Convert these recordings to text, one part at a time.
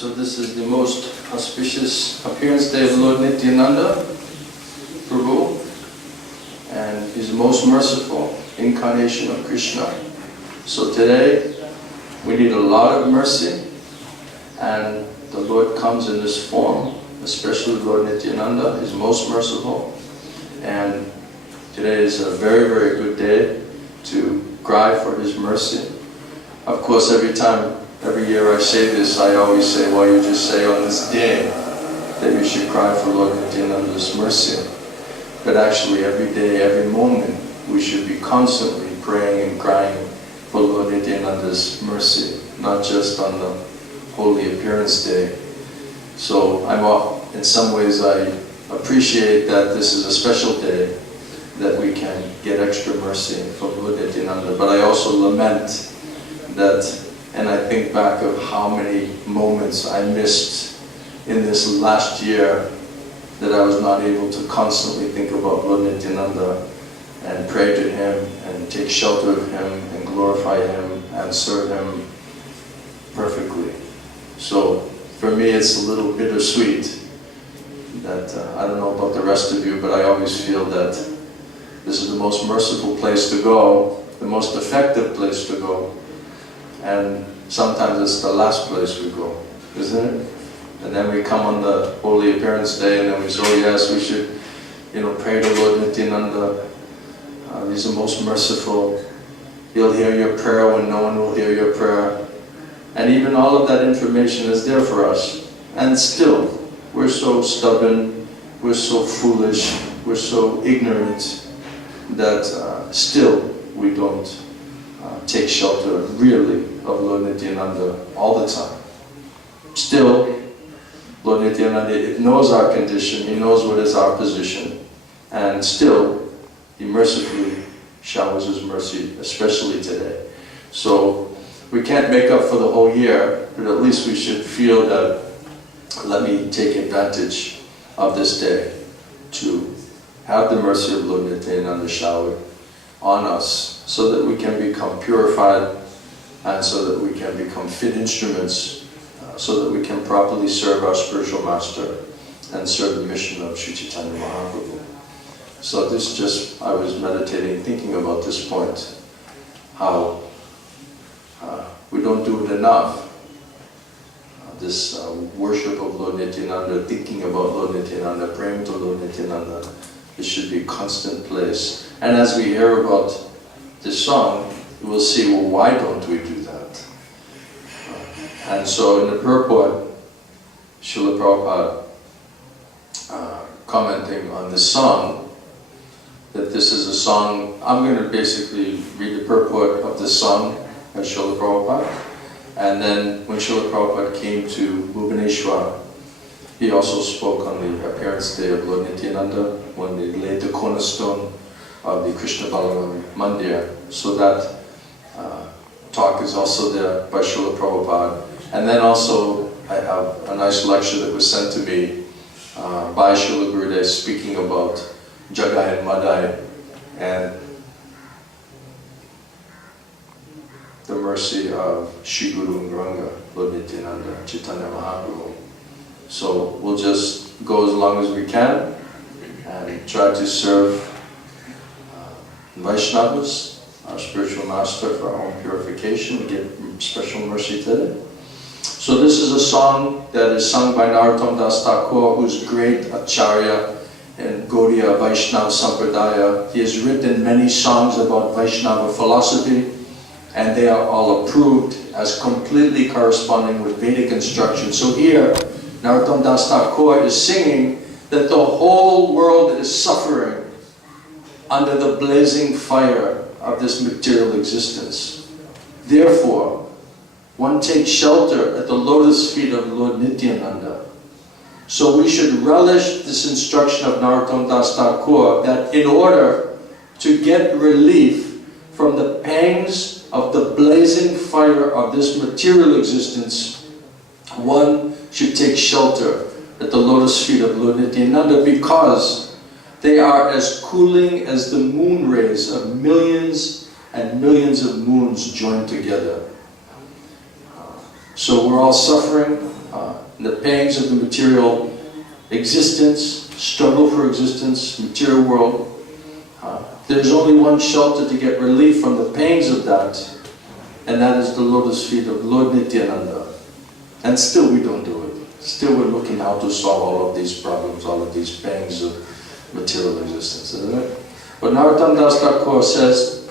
So this is the most auspicious appearance day of Lord Nityananda Prabhu, and He's the most merciful incarnation of Krishna. So today we need a lot of mercy, and the Lord comes in this form, especially Lord Nityananda is most merciful. And today is a very, very good day to cry for His mercy. Of course, every year I say this, I always say, well, you just say on this day that you should cry for Lord Nityananda's mercy. But actually, every day, every moment, we should be constantly praying and crying for Lord Nityananda's mercy, not just on the Holy Appearance Day. So in some ways, I appreciate that this is a special day that we can get extra mercy from Lord Nityananda. But I also lament that, and I think back of how many moments I missed in this last year that I was not able to constantly think about Lord Nityananda and pray to Him and take shelter of Him and glorify Him and serve Him perfectly. So for me it's a little bittersweet that, I don't know about the rest of you, but I always feel that this is the most merciful place to go, the most effective place to go, and sometimes it's the last place we go, isn't it? And then we come on the Holy Appearance Day and then we say, oh yes, we should, pray to Lord Nityananda. He's the most merciful. He'll hear your prayer when no one will hear your prayer. And even all of that information is there for us. And still, we're so stubborn, we're so foolish, we're so ignorant that still we don't take shelter really of Lord Nityananda all the time. Still, Lord Nityananda knows our condition, He knows what is our position, and still He mercifully showers His mercy, especially today. So we can't make up for the whole year, but at least we should feel that, let me take advantage of this day to have the mercy of Lord Nityananda showered on us so that we can become purified and so that we can become fit instruments so that we can properly serve our spiritual master and serve the mission of Sri Chaitanya Mahaprabhu. So I was meditating, thinking about this point, how we don't do it enough. This worship of Lord Nityananda, thinking about Lord Nityananda, praying to Lord Nityananda, it should be a constant place. And as we hear about this song, we'll see, well, why don't we do that? And so in the purport, Srila Prabhupada commenting on this song, that this is a song, I'm going to basically read the purport of this song as Srila Prabhupada. And then when Srila Prabhupada came to Bhubaneswar, he also spoke on the appearance day of Lord Nityananda when they laid the cornerstone of the Krishna Balaram Mandir. So that talk is also there by Srila Prabhupada. And then also I have a nice lecture that was sent to me by Srila Gurudev speaking about Jagai and Madai and the mercy of Shri Guru Ngranga, Lord Nityananda, Chaitanya Mahaprabhu. So we'll just go as long as we can and try to serve Vaishnavas, our spiritual master, for our own purification, get special mercy today. So this is a song that is sung by Narottam Das Thakur, who's great Acharya in Gaudiya Vaishnava Sampradaya. He has written many songs about Vaishnava philosophy, and they are all approved as completely corresponding with Vedic instruction. So here, Narottam Das Thakur is singing that the whole world is suffering under the blazing fire of this material existence. Therefore, one takes shelter at the lotus feet of Lord Nityananda. So we should relish this instruction of Narottam Das Thakur that in order to get relief from the pangs of the blazing fire of this material existence, one should take shelter at the lotus feet of Lord Nityananda because they are as cooling as the moon rays of millions and millions of moons joined together. So we're all suffering the pangs of the material existence, struggle for existence, material world. There's only one shelter to get relief from the pangs of that, and that is the lotus feet of Lord Nityananda. And still we don't do it. Still we're looking how to solve all of these problems, all of these pangs of material existence, isn't it? But Narottam Das Thakur says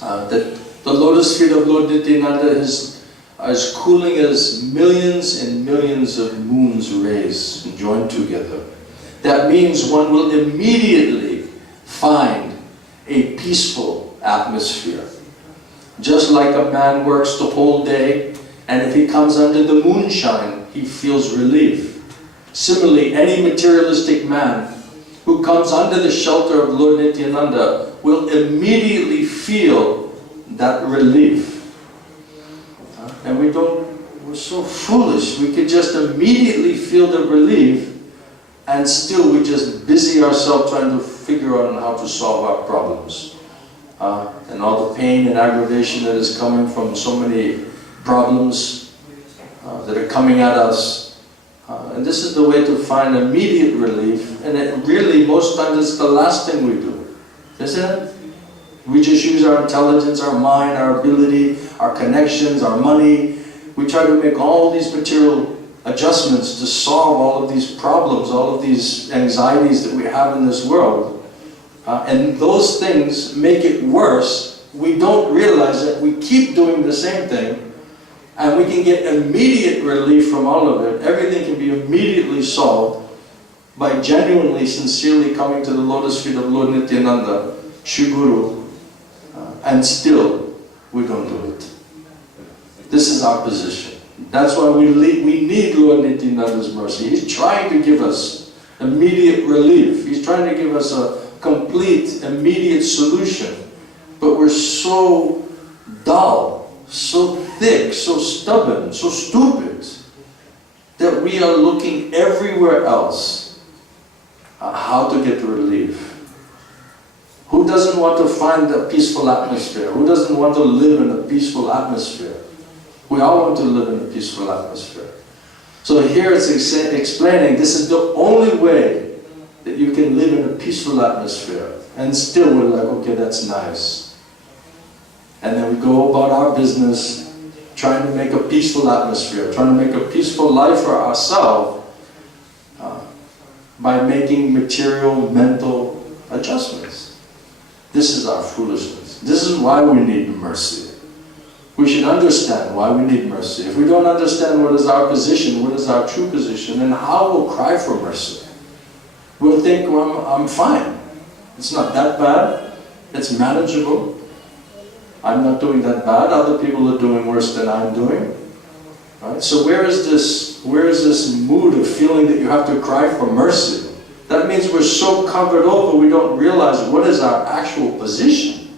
that the lotus feet of Lord Nityananda is as cooling as millions and millions of moon's rays joined together. That means one will immediately find a peaceful atmosphere. Just like a man works the whole day, and if he comes under the moonshine, he feels relief. Similarly, any materialistic man who comes under the shelter of Lord Nityananda will immediately feel that relief. And we're so foolish. We could just immediately feel the relief, and still we just busy ourselves trying to figure out how to solve our problems. And all the pain and aggravation that is coming from so many problems that are coming at us. And this is the way to find immediate relief, and it really, most times, it's the last thing we do, isn't it? We just use our intelligence, our mind, our ability, our connections, our money. We try to make all these material adjustments to solve all of these problems, all of these anxieties that we have in this world. And those things make it worse. We don't realize that we keep doing the same thing, and we can get immediate relief from all of it. Everything can be immediately solved by genuinely, sincerely coming to the lotus feet of Lord Nityananda, Shri Guru, and still we don't do it. This is our position. That's why we need Lord Nityananda's mercy. He's trying to give us immediate relief. He's trying to give us a complete, immediate solution. But we're so dull, so thick, so stubborn, so stupid, that we are looking everywhere else how to get relief. Who doesn't want to find a peaceful atmosphere? Who doesn't want to live in a peaceful atmosphere? We all want to live in a peaceful atmosphere. So here it's explaining this is the only way that you can live in a peaceful atmosphere. And still we're like, okay, that's nice. And then we go about our business trying to make a peaceful atmosphere, trying to make a peaceful life for ourselves by making material, mental adjustments. This is our foolishness. This is why we need mercy. We should understand why we need mercy. If we don't understand what is our position, what is our true position, then how we'll cry for mercy? We'll think, well, I'm fine. It's not that bad. It's manageable. I'm not doing that bad. Other people are doing worse than I'm doing. Right? So where is this mood of feeling that you have to cry for mercy? That means we're so covered over we don't realize what is our actual position.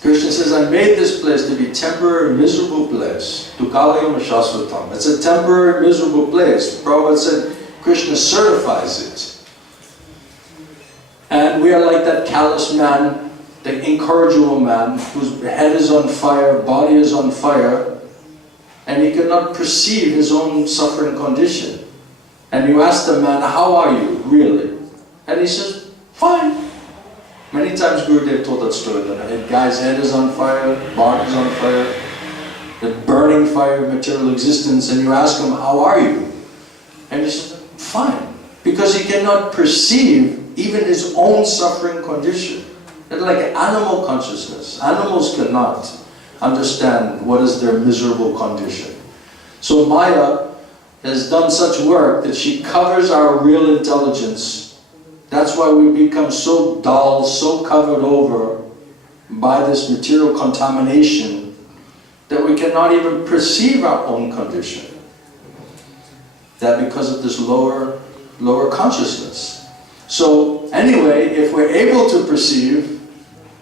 Krishna says, I made this place to be a temporary, miserable place. Dukalayam Shasvatam. It's a temporary, miserable place. Prabhupada said, Krishna certifies it. And we are like that callous man, the incorrigible man, whose head is on fire, body is on fire, and he cannot perceive his own suffering condition. And you ask the man, how are you, really? And he says, fine. Many times Gurudev told that story, that a guy's head is on fire, body is on fire, the burning fire of material existence, and you ask him, how are you? And he says, fine. Because he cannot perceive even his own suffering condition. It's like animal consciousness. Animals cannot understand what is their miserable condition. So Maya has done such work that she covers our real intelligence. That's why we become so dull, so covered over by this material contamination that we cannot even perceive our own condition. That because of this lower consciousness. So anyway, if we're able to perceive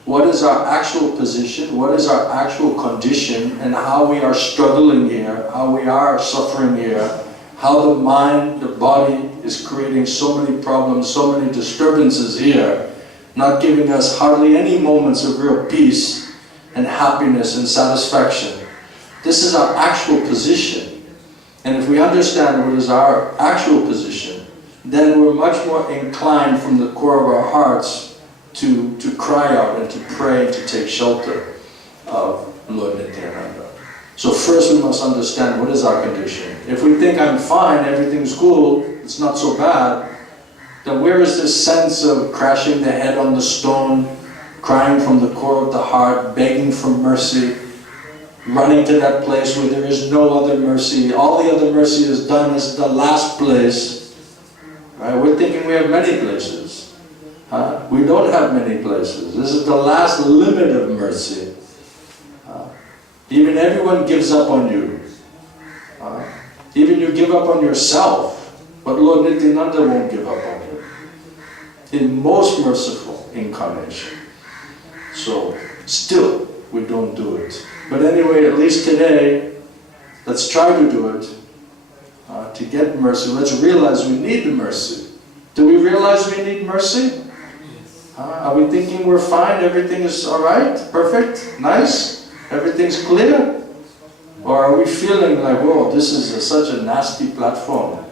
what is our actual position, what is our actual condition, and how we are struggling here, how we are suffering here, how the mind, the body is creating so many problems, so many disturbances here, not giving us hardly any moments of real peace and happiness and satisfaction, This is our actual position. And if we understand what is our actual position, then we're much more inclined from the core of our hearts to cry out and to pray and to take shelter of Lord Nityananda. So first we must understand what is our condition. If we think I'm fine, everything's cool, it's not so bad, then where is this sense of crashing the head on the stone, crying from the core of the heart, begging for mercy, running to that place where there is no other mercy, all the other mercy is done, this is the last place. Right? We're thinking we have many places. We don't have many places. This is the last limit of mercy. Even everyone gives up on you. Even you give up on yourself, but Lord Nityananda won't give up on you. In most merciful incarnation. So, still, we don't do it. But anyway, at least today, let's try to do it. To get mercy, let's realize we need the mercy. Do we realize we need mercy? Are we thinking we're fine, everything is alright, perfect, nice, everything's clear? Or are we feeling like, whoa, this is such a nasty platform,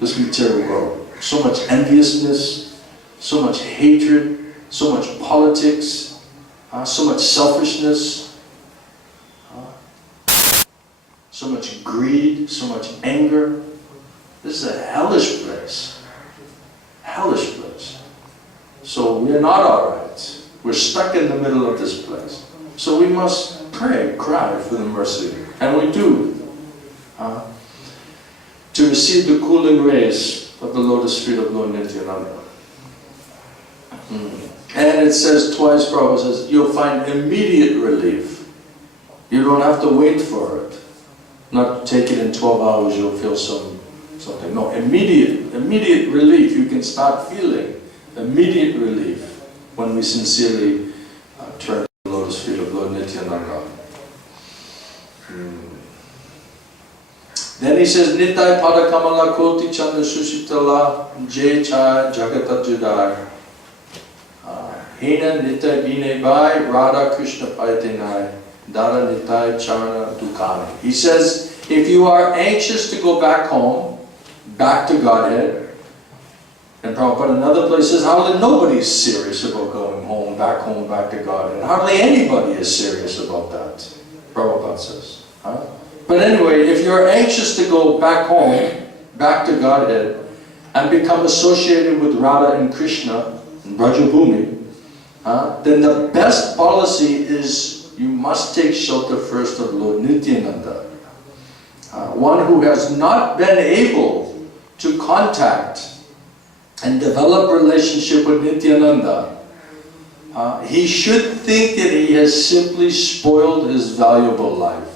this material world. So much enviousness, so much hatred, so much politics, so much selfishness, so much greed, so much anger. This is a hellish place. Hellish place. So we're not alright. We're stuck in the middle of this place. So we must pray, cry for the mercy. And we do. To receive the cooling rays of the lotus feet of Lord Nityananda. And it says twice, Prabhupada says, you'll find immediate relief. You don't have to wait for it. Not take it in 12 hours, you'll feel something. No, immediate relief. You can start feeling immediate relief when we sincerely turn to the lotus feet of Lord Nityananda. Then he says, Nitai pada kamala koti chanda sushitala jay chai jagata judai hina nitai bine bai radha krishna paitenai dara nitai charana dukani. He says, if you are anxious to go back home, back to Godhead, and Prabhupada in another place says, hardly nobody is serious about going home, back to Godhead. Hardly anybody is serious about that, Prabhupada says. But anyway, if you're anxious to go back home, back to Godhead, and become associated with Radha and Krishna, in Brajabhumi, then the best policy is you must take shelter first of Lord Nityananda. One who has not been able to contact and develop relationship with Nityananda, he should think that he has simply spoiled his valuable life.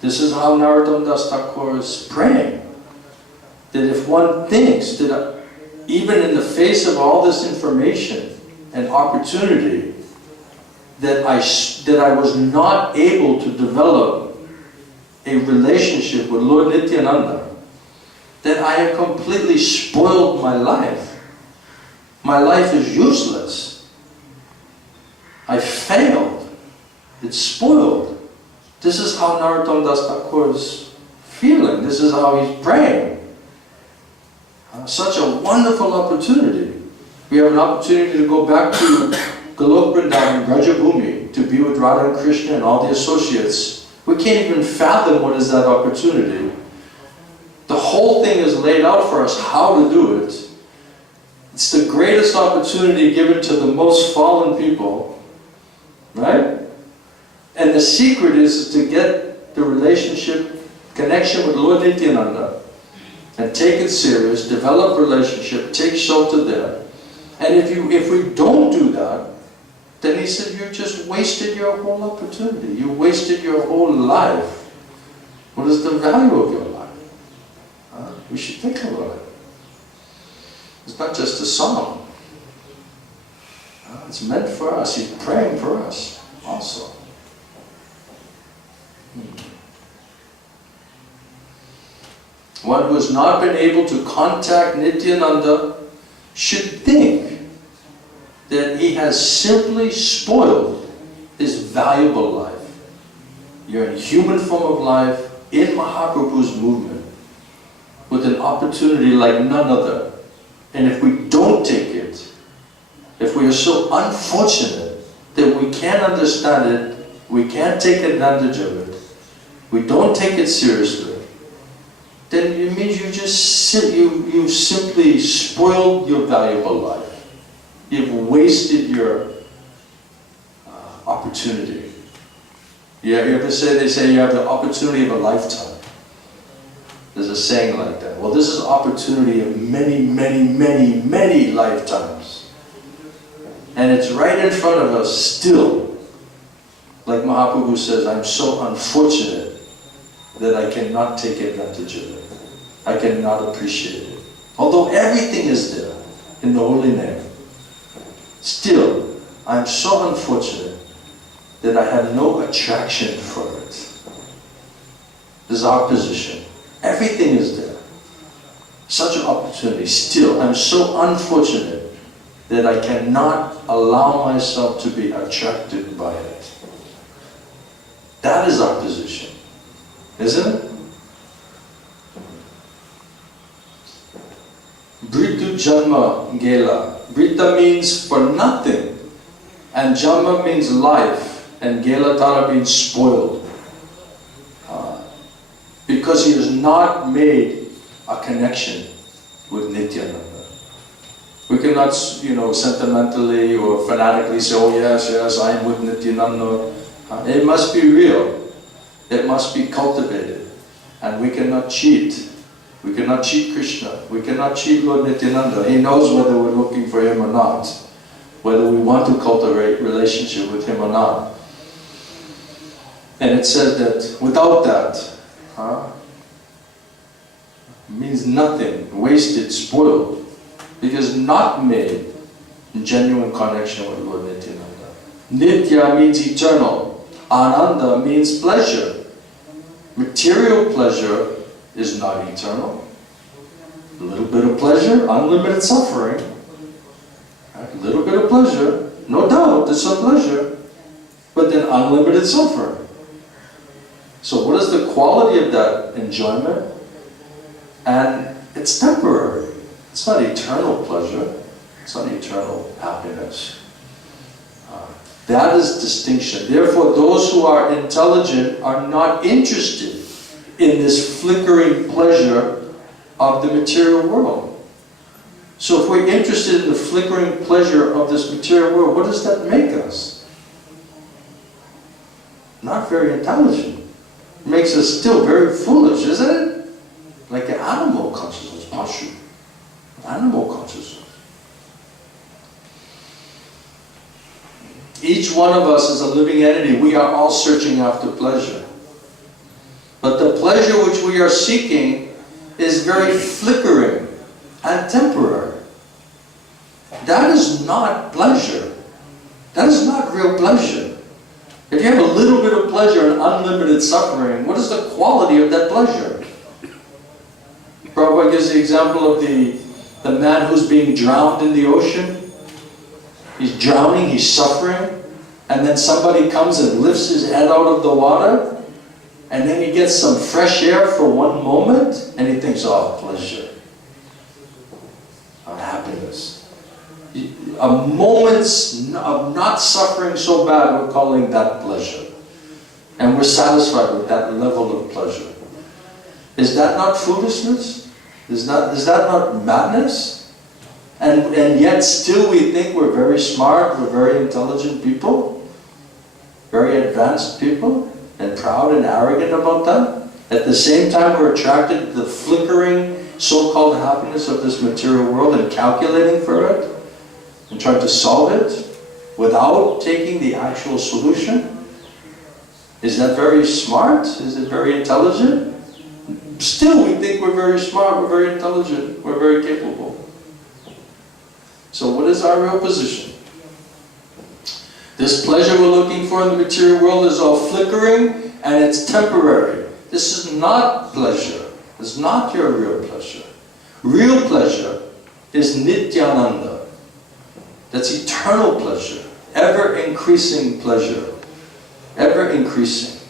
This is how Narottam Das Thakur is praying. That if one thinks that even in the face of all this information and opportunity, that I was not able to develop a relationship with Lord Nityananda, then I have completely spoiled my life. My life is useless. I failed. It's spoiled. This is how Narottam Das Thakur is feeling. This is how he's praying. Such a wonderful opportunity. We have an opportunity to go back to Golok Vrindavan, Brajabhumi, to be with Radha and Krishna and all the associates. We can't even fathom what is that opportunity. The whole thing is laid out for us how to do it. It's the greatest opportunity given to the most fallen people, right? And the secret is to get the relationship, connection with Lord Nityananda, and take it serious, develop relationship, take shelter there. And if we don't do that, then he said, you just wasted your whole opportunity. You wasted your whole life. What is the value of your life? We should think about it. It's not just a song. It's meant for us. He's praying for us also. One who has not been able to contact Nityananda should think that he has simply spoiled his valuable life. You're in human form of life, in Mahaprabhu's movement, with an opportunity like none other. And if we don't take it, if we are so unfortunate that we can't understand it, we can't take advantage of it, we don't take it seriously, then it means you just you've simply spoiled your valuable life. You've wasted your opportunity. Yeah, they say you have the opportunity of a lifetime. There's a saying like that. Well, this is opportunity of many, many, many, many lifetimes. And it's right in front of us still. Like Mahaprabhu says, I'm so unfortunate that I cannot take advantage of it. I cannot appreciate it. Although everything is there in the holy name, still, I'm so unfortunate that I have no attraction for it. This is our position. Everything is there. Such an opportunity. Still, I'm so unfortunate that I cannot allow myself to be attracted by it. That is our position. Isn't it? Britu Janma Gela. Brita means for nothing. And Janma means life. And Gela Tara means spoiled. Because he has not made a connection with Nityananda. We cannot, sentimentally or fanatically say, oh yes, I am with Nityananda. It must be real. It must be cultivated. And we cannot cheat. We cannot cheat Krishna. We cannot cheat Lord Nityananda. He knows whether we're looking for him or not. Whether we want to cultivate relationship with him or not. And it says that without that, means nothing, wasted, spoiled, because not made in genuine connection with Lord Nityananda. Nitya means eternal. Ananda means pleasure. Material pleasure is not eternal. A little bit of pleasure, unlimited suffering. A little bit of pleasure, no doubt, there's some pleasure, but then unlimited suffering. So what is the quality of that enjoyment? And it's temporary. It's not eternal pleasure. It's not eternal happiness. That is distinction. Therefore, those who are intelligent are not interested in this flickering pleasure of the material world. So if we're interested in the flickering pleasure of this material world, what does that make us? Not very intelligent. It makes us still very foolish, isn't it? Like an animal consciousness, Pashu. Animal consciousness. Each one of us is a living entity. We are all searching after pleasure. But the pleasure which we are seeking is very flickering and temporary. That is not pleasure. That is not real pleasure. If you have a little bit of pleasure and unlimited suffering, what is the quality of that pleasure? Prabhupada gives the example of the man who's being drowned in the ocean. He's drowning, he's suffering, and then somebody comes and lifts his head out of the water, and then he gets some fresh air for one moment, and he thinks, oh, pleasure, happiness. A moment's of not suffering so bad, we're calling that pleasure. And we're satisfied with that level of pleasure. Is that not foolishness? Is that not madness? And yet still we think we're very smart, we're very intelligent people, very advanced people, and proud and arrogant about that. At the same time we're attracted to the flickering so-called happiness of this material world and calculating for it, and trying to solve it without taking the actual solution. Is that very smart? Is it very intelligent? Still we think we're very smart, we're very intelligent, we're very capable. So what is our real position? This pleasure we're looking for in the material world is all flickering and it's temporary. This is not pleasure. It's not your real pleasure. Real pleasure is Nityananda. That's eternal pleasure, ever increasing pleasure, ever increasing.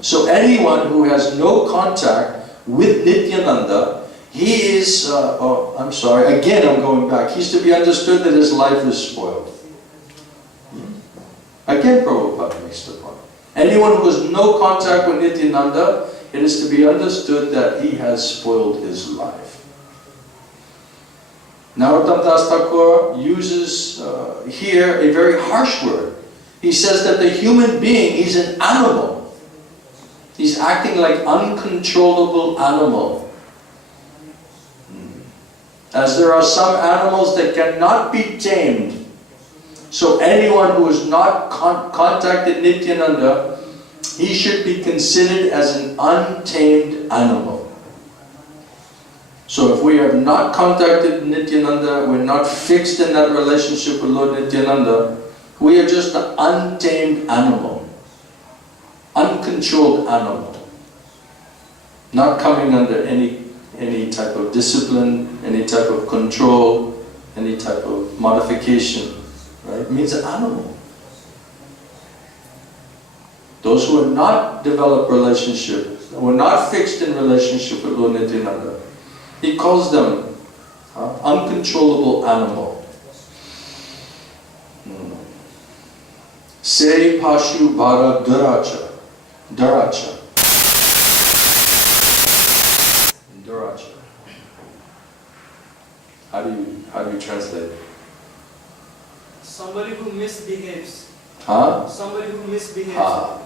So anyone who has no contact with Nityananda, he is, I'm sorry, again I'm going back, he's to be understood that his life is spoiled. Again Prabhupada makes the point. Anyone who has no contact with Nityananda, it is to be understood that he has spoiled his life. Narottam Das Thakur uses here a very harsh word. He says that the human being, he's an animal. He's acting like uncontrollable animal. As there are some animals that cannot be tamed. So anyone who has not contacted Nityananda, he should be considered as an untamed animal. So if we have not contacted Nityananda, we're not fixed in that relationship with Lord Nityananda, we are just an untamed animal. Uncontrolled animal. Not coming under any type of discipline, any type of control, any type of modification. Right? It means an animal. Those who have not developed relationship, who are not fixed in relationship with Lord Nityananda, he calls them uncontrollable animal. Se pashu bara duracha. Duracha. Duracha. How do you translate? Somebody who misbehaves. Huh? Somebody who misbehaves.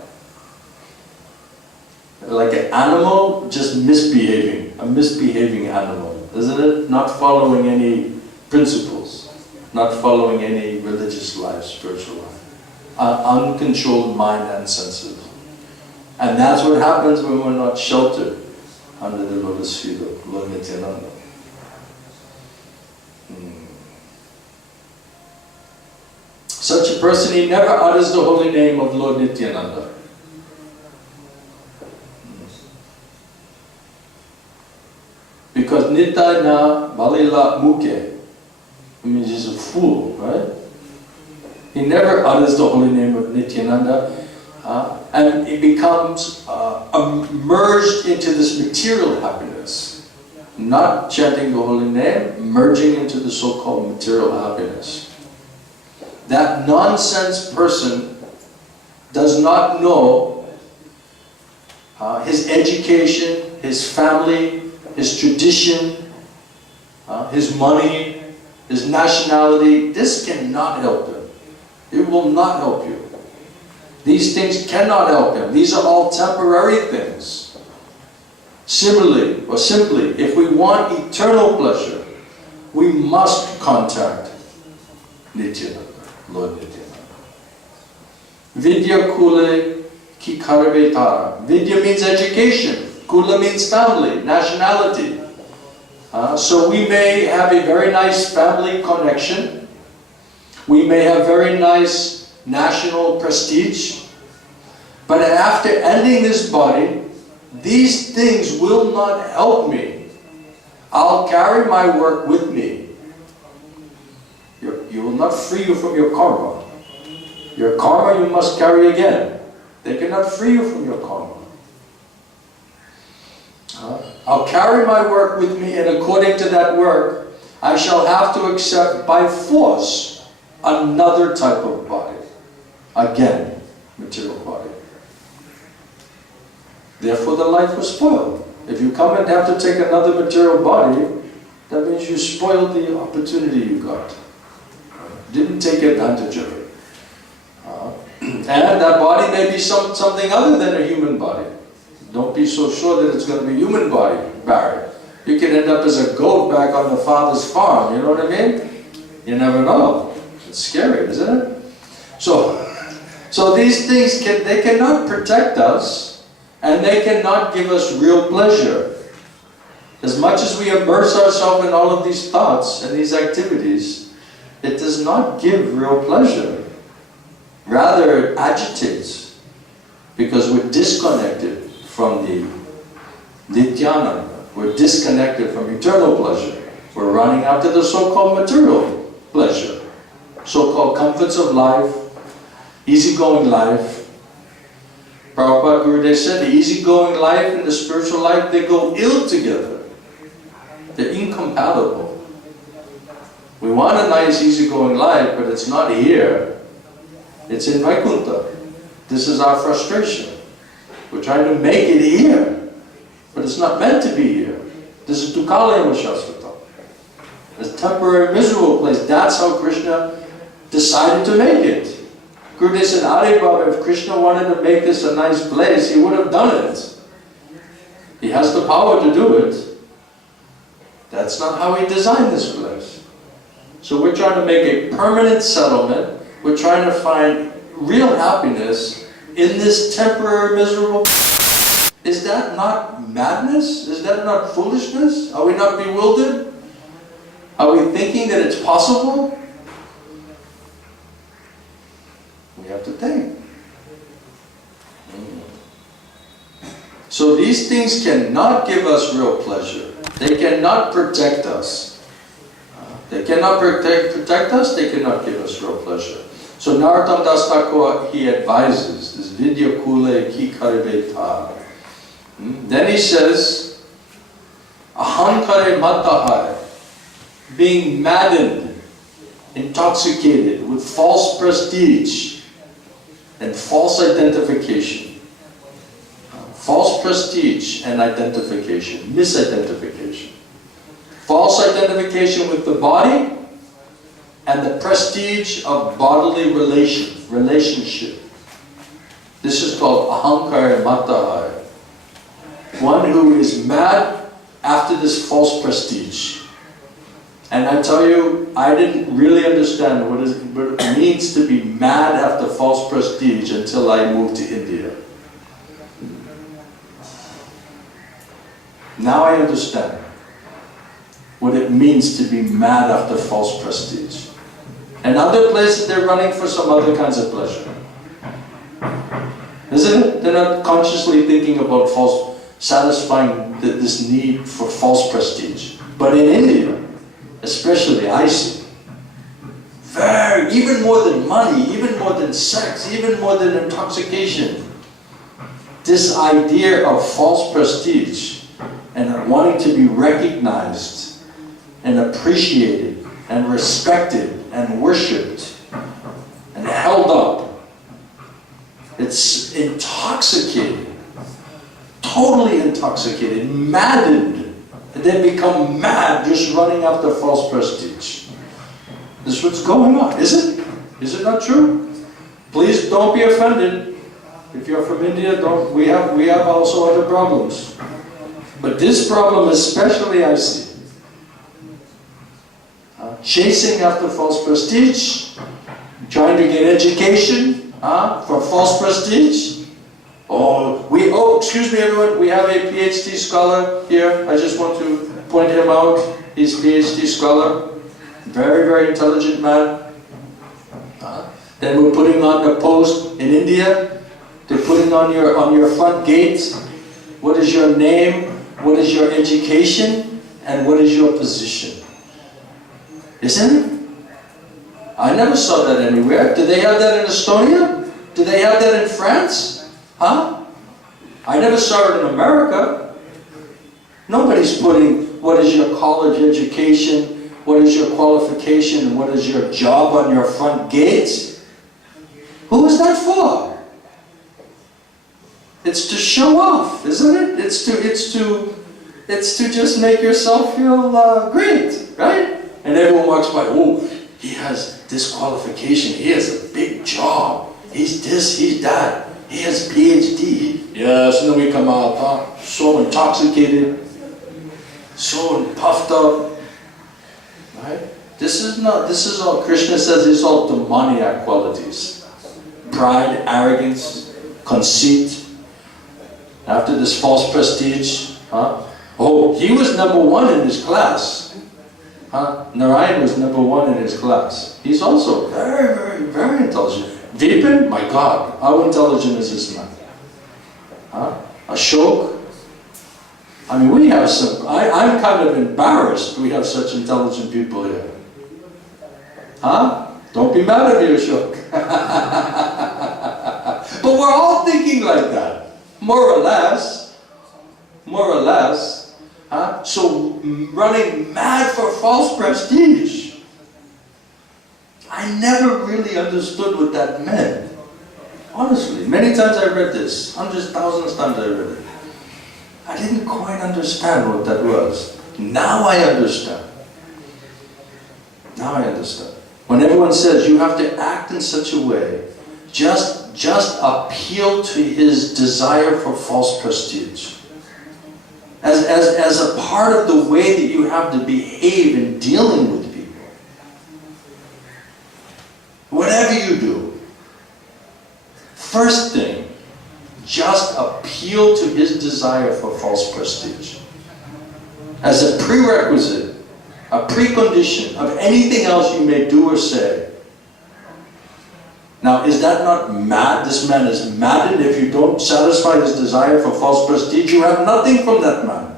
Like an animal just misbehaving. A misbehaving animal. Isn't it? Not following any principles. Not following any religious life, spiritual life. Uncontrolled mind and senses. And that's what happens when we're not sheltered under the lotus feet of Lord Nityananda. Such a person, he never utters the holy name of Lord Nityananda. Because Nitya na balila muke, it means he's a fool, right? He never utters the holy name of Nityananda, and he becomes merged into this material happiness. Not chanting the holy name, merging into the so-called material happiness. That nonsense person does not know his education, his family, his tradition, his money, his nationality. This cannot help him. It will not help you. These things cannot help him. These are all temporary things. Similarly, or simply, if we want eternal pleasure, we must contact Nityananda, Lord Nityananda. Vidya kule ki karve tara. Vidya means education. Kula means family, nationality. So we may have a very nice family connection. We may have very nice national prestige. But after ending this body, these things will not help me. I'll carry my work with me. You will not free you from your karma. Your karma you must carry again. They cannot free you from your karma. I'll carry my work with me, and according to that work, I shall have to accept by force another type of body. Again, material body. Therefore the life was spoiled. If you come and have to take another material body, that means you spoiled the opportunity you got. Didn't take advantage of it. And that body may be something other than a human body. Don't be so sure that it's going to be a human body, Barry. You can end up as a goat back on the father's farm, you know what I mean? You never know. It's scary, isn't it? So these things, they cannot protect us, and they cannot give us real pleasure. As much as we immerse ourselves in all of these thoughts and these activities, it does not give real pleasure. Rather, it agitates, because we're disconnected from the Nityananda. We're disconnected from eternal pleasure. We're running after the so-called material pleasure, so-called comforts of life, easygoing life. Prabhupada Gurudev said, the easygoing life and the spiritual life, they go ill together. They're incompatible. We want a nice easygoing life, but it's not here. It's in Vaikuntha. This is our frustration. We're trying to make it here, but it's not meant to be here. This is Dukkhalayana Shasvata. It's a temporary, miserable place. That's how Krishna decided to make it. Gurudev said, Ari Baba, if Krishna wanted to make this a nice place, he would have done it. He has the power to do it. That's not how he designed this place. So we're trying to make a permanent settlement. We're trying to find real happiness in this temporary, miserable. Is that not madness? Is that not foolishness? Are we not bewildered? Are we thinking that it's possible? We have to think. So these things cannot give us real pleasure. They cannot protect us. They cannot protect us, they cannot give us real pleasure. So Narottam Das Thakur, he advises, this vidya kule ki karibe tha. Then he says, ahankare matahai, being maddened, intoxicated with false prestige and false identification. False prestige and identification, misidentification. False identification with the body and the prestige of bodily relationship. This is called ahankara matahaya. One who is mad after this false prestige. And I tell you, I didn't really understand what it means to be mad after false prestige until I moved to India. Now I understand what it means to be mad after false prestige. And other places they're running for some other kinds of pleasure. Isn't it? They're not consciously thinking about satisfying this need for false prestige. But in India, especially, I see, even more than money, even more than sex, even more than intoxication, this idea of false prestige and wanting to be recognized and appreciated and respected and worshipped and held up. It's intoxicating, totally intoxicated, maddened, and then become mad just running after false prestige. This is what's going on, is it? Is it not true? Please don't be offended. If you're from India, we have also other problems. But this problem especially I see. Chasing after false prestige, trying to get education for false prestige. Excuse me everyone, we have a PhD scholar here. I just want to point him out. He's a PhD scholar. Very, very intelligent man. Then we're putting on a post in India. They're putting on your front gate, what is your name, what is your education, and what is your position. Isn't it? I never saw that anywhere. Do they have that in Estonia? Do they have that in France? Huh? I never saw it in America. Nobody's putting what is your college education, what is your qualification, and what is your job on your front gates. Who is that for? It's to show off, isn't it? It's to just make yourself feel great, right? And everyone walks by, oh, he has this qualification, he has a big job, he's this, he's that, he has PhD. Yes, and then we come out so intoxicated, so puffed up, right? This is all, Krishna says it's all demoniac qualities. Pride, arrogance, conceit. After this false prestige, oh, he was number one in his class. Narayan was number one in his class. He's also very, very, very intelligent. Vipin, my God, how intelligent is this man? Ashok. I mean, we have some, I'm kind of embarrassed we have such intelligent people here. Don't be mad at me, Ashok. But But we're all thinking like that, more or less. More or less. So running mad for false prestige. I never really understood what that meant. Honestly, many times I read this, hundreds, thousands of times I read it. I didn't quite understand what that was. Now I understand. Now I understand. When everyone says you have to act in such a way, just appeal to his desire for false prestige. As a part of the way that you have to behave in dealing with people. Whatever you do, first thing, just appeal to his desire for false prestige. As a prerequisite, a precondition of anything else you may do or say. Now, is that not mad? This man is maddened. If you don't satisfy his desire for false prestige, you have nothing from that man.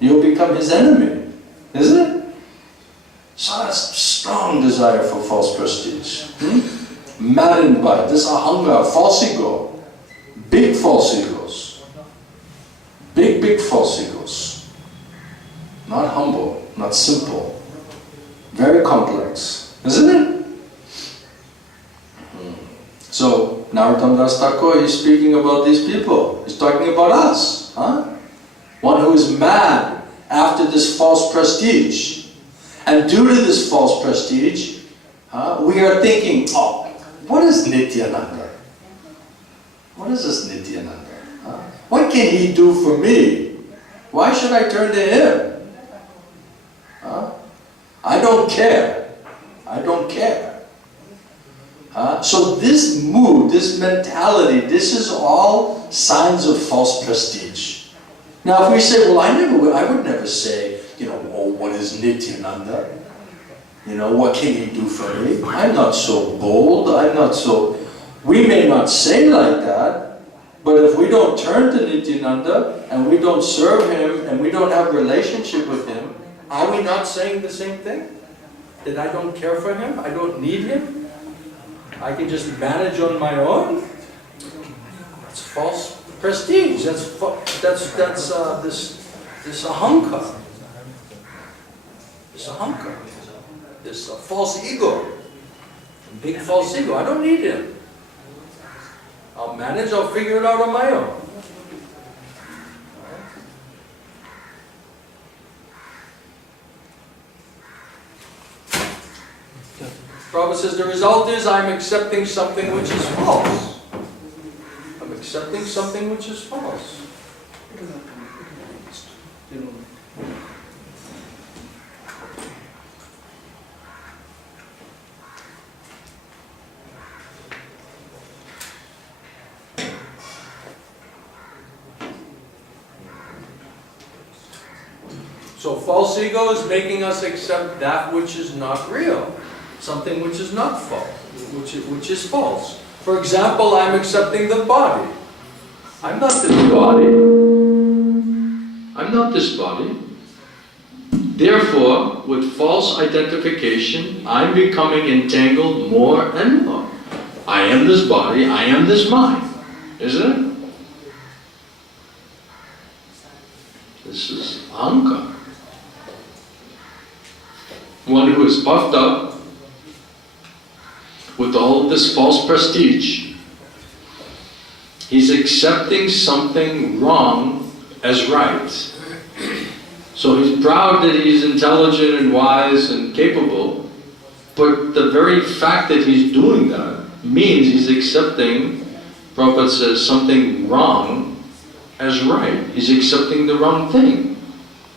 You'll become his enemy, isn't it? So that's a strong desire for false prestige. Maddened by it. This ahanga, false ego. Big false egos. Big false egos. Not humble, not simple. Very complex, isn't it? So, Narottam Das Thakur is speaking about these people. He's talking about us. One who is mad after this false prestige. And due to this false prestige, we are thinking, oh, what is Nityananda? What is this Nityananda? What can he do for me? Why should I turn to him? I don't care. I don't care. So this mood, this mentality, this is all signs of false prestige. Now if we say, well, I would never say, oh, what is Nityananda? What can he do for me? I'm not so bold, we may not say like that, but if we don't turn to Nityananda, and we don't serve him, and we don't have a relationship with him, are we not saying the same thing? That I don't care for him, I don't need him? I can just manage on my own? That's false prestige. That's this ahanga. This ahanga. This false ego. Big false ego. I don't need him. I'll manage, I'll figure it out on my own. Prabhupada says the result is I'm accepting something which is false. I'm accepting something which is false. So false ego is making us accept that which is not real. Something which is not false, which is false. For example, I'm accepting the body. I'm not this body. I'm not this body. Therefore, with false identification, I'm becoming entangled more and more. I am this body, I am this mind. Isn't it? This is ahankara. One who is puffed up with all of this false prestige. He's accepting something wrong as right. So he's proud that he's intelligent and wise and capable, but the very fact that he's doing that means he's accepting, Prabhupada says, something wrong as right. He's accepting the wrong thing.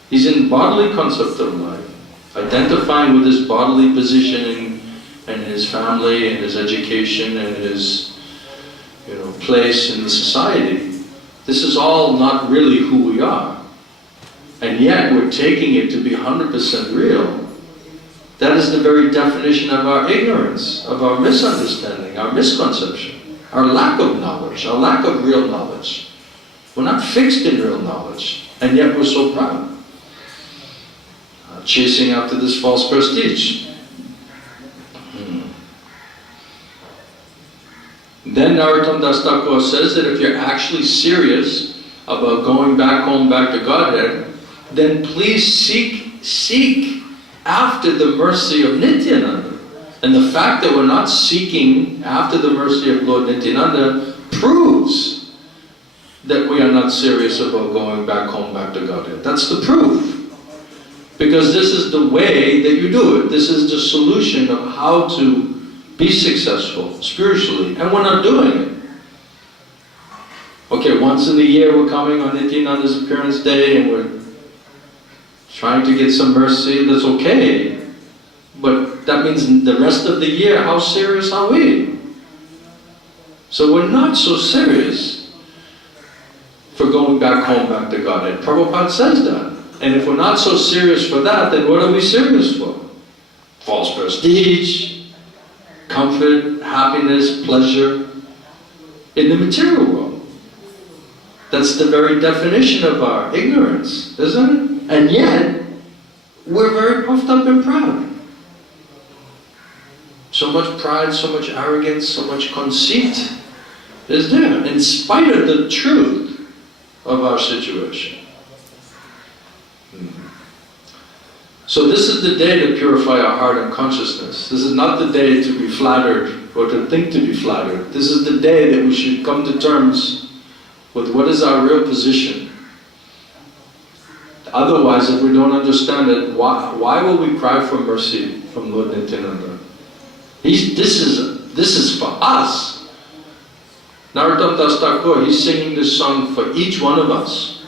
He's in bodily concept of life, identifying with his bodily positioning and his family and his education and his place in the society. This is all not really who we are. And yet we're taking it to be 100% real. That is the very definition of our ignorance, of our misunderstanding, our misconception, our lack of knowledge, our lack of real knowledge. We're not fixed in real knowledge, and yet we're so proud. Chasing after this false prestige. Then Narottam Das Thakur says that if you're actually serious about going back home, back to Godhead, then please seek after the mercy of Nityananda. And the fact that we're not seeking after the mercy of Lord Nityananda proves that we are not serious about going back home, back to Godhead. That's the proof. Because this is the way that you do it. This is the solution of how to be successful spiritually. And we're not doing it. Okay, once in a year we're coming on Nityananda's appearance day and we're trying to get some mercy. That's okay. But that means the rest of the year, how serious are we? So we're not so serious for going back home, back to Godhead. Prabhupada says that. And if we're not so serious for that, then what are we serious for? False prestige, comfort, happiness, pleasure in the material world. That's the very definition of our ignorance, isn't it? And yet, we're very puffed up and proud. So much pride, so much arrogance, so much conceit is there, in spite of the truth of our situation. So this is the day to purify our heart and consciousness. This is not the day to be flattered or to think to be flattered. This is the day that we should come to terms with what is our real position. Otherwise, if we don't understand it, why will we cry for mercy from Lord Nityananda? This is for us. Narottam Das Thakur, he's singing this song for each one of us.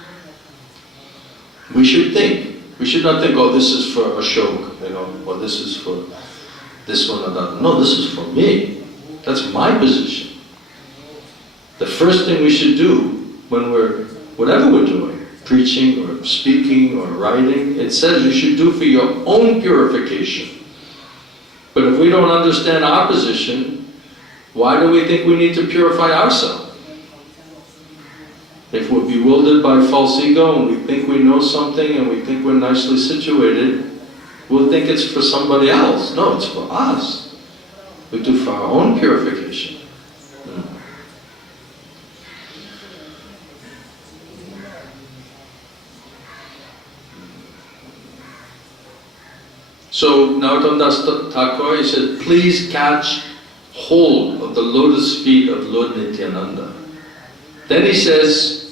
We should think. We should not think, oh, this is for Ashok, or this is for this one or that. No, this is for me. That's my position. The first thing we should do when whatever we're doing, preaching or speaking or writing, it says you should do for your own purification. But if we don't understand our position, why do we think we need to purify ourselves? If we're bewildered by false ego and we think we know something and we think we're nicely situated, we'll think it's for somebody else. No, it's for us. We do for our own purification. So Narottam Das Thakur, he said, please catch hold of the lotus feet of Lord Nityananda. Then he says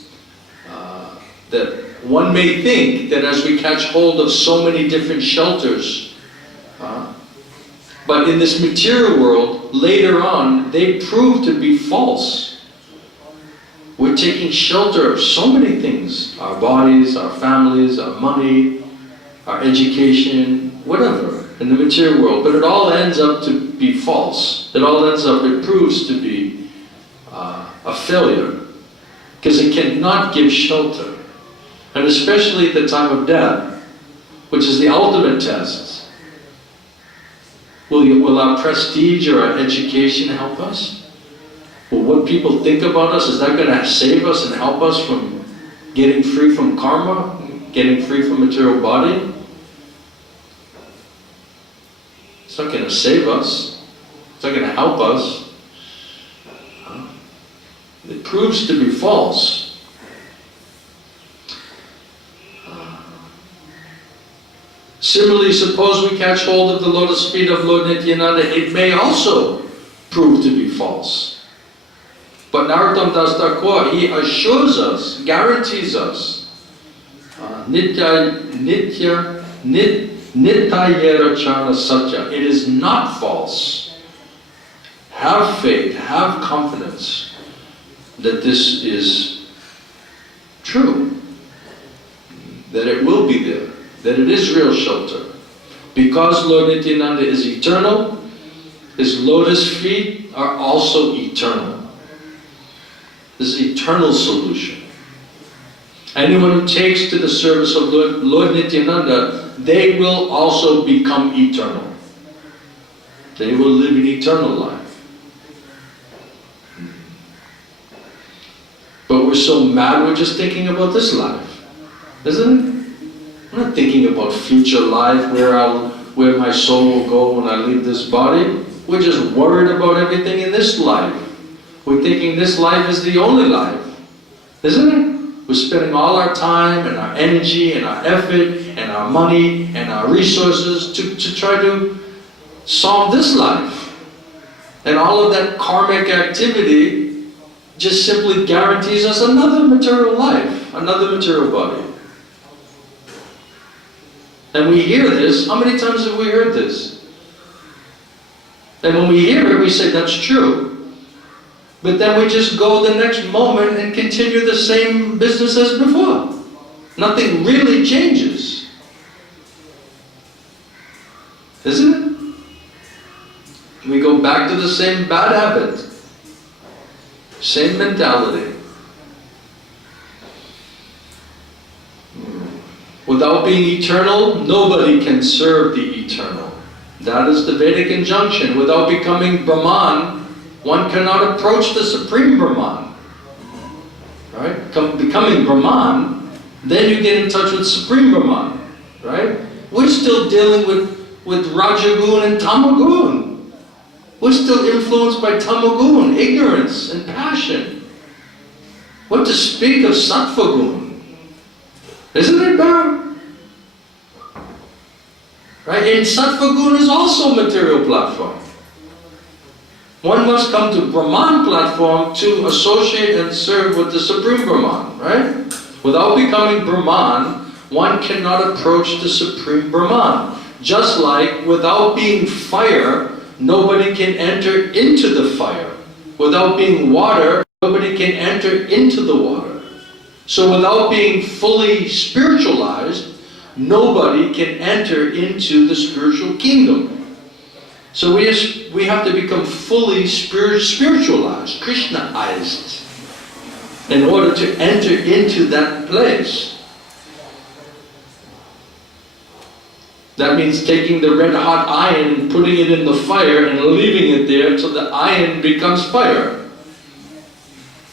that one may think that as we catch hold of so many different shelters, but in this material world, later on, they prove to be false. We're taking shelter of so many things, our bodies, our families, our money, our education, whatever, in the material world, but it all ends up to be false. It proves to be a failure, because it cannot give shelter. And especially at the time of death, which is the ultimate test. Will our prestige or our education help us? Will what people think about us, is that going to save us and help us from getting free from karma, getting free from material body? It's not going to save us. It's not going to help us. It proves to be false. Similarly, suppose we catch hold of the lotus feet of Lord Nityananda, it may also prove to be false. But Narottam Das Thakur, he assures us, guarantees us, Nitayerachana Satya, it is not false. Have faith, have confidence that this is true, that it will be there, that it is real shelter. Because Lord Nityananda is eternal, his lotus feet are also eternal. This is eternal solution. Anyone who takes to the service of Lord Nityananda, they will also become eternal. They will live an eternal life. But we're so mad, we're just thinking about this life, isn't it? I'm not thinking about future life, where my soul will go when I leave this body. We're just worried about everything in this life. We're thinking this life is the only life, isn't it? We're spending all our time and our energy and our effort and our money and our resources to try to solve this life. And all of that karmic activity just simply guarantees us another material life, another material body. And we hear this. How many times have we heard this? And when we hear it, we say, that's true. But then we just go the next moment and continue the same business as before. Nothing really changes. Isn't it? We go back to the same bad habit. Same mentality. Without being eternal, nobody can serve the eternal. That is the Vedic injunction. Without becoming Brahman, one cannot approach the Supreme Brahman. Right? Becoming Brahman, then you get in touch with Supreme Brahman. Right? We're still dealing with Rajagun and Tamagun. We're still influenced by Tamagun, ignorance and passion. What to speak of Sattvagun? Isn't it bad? Right? And Sattvagun is also a material platform. One must come to Brahman platform to associate and serve with the Supreme Brahman, right? Without becoming Brahman, one cannot approach the Supreme Brahman. Just like without being fire, nobody can enter into the fire. Without being water, nobody can enter into the water. So without being fully spiritualized, nobody can enter into the spiritual kingdom. So we have to become fully spiritualized, Krishnaized, in order to enter into that place. That means taking the red hot iron and putting it in the fire and leaving it there until the iron becomes fire.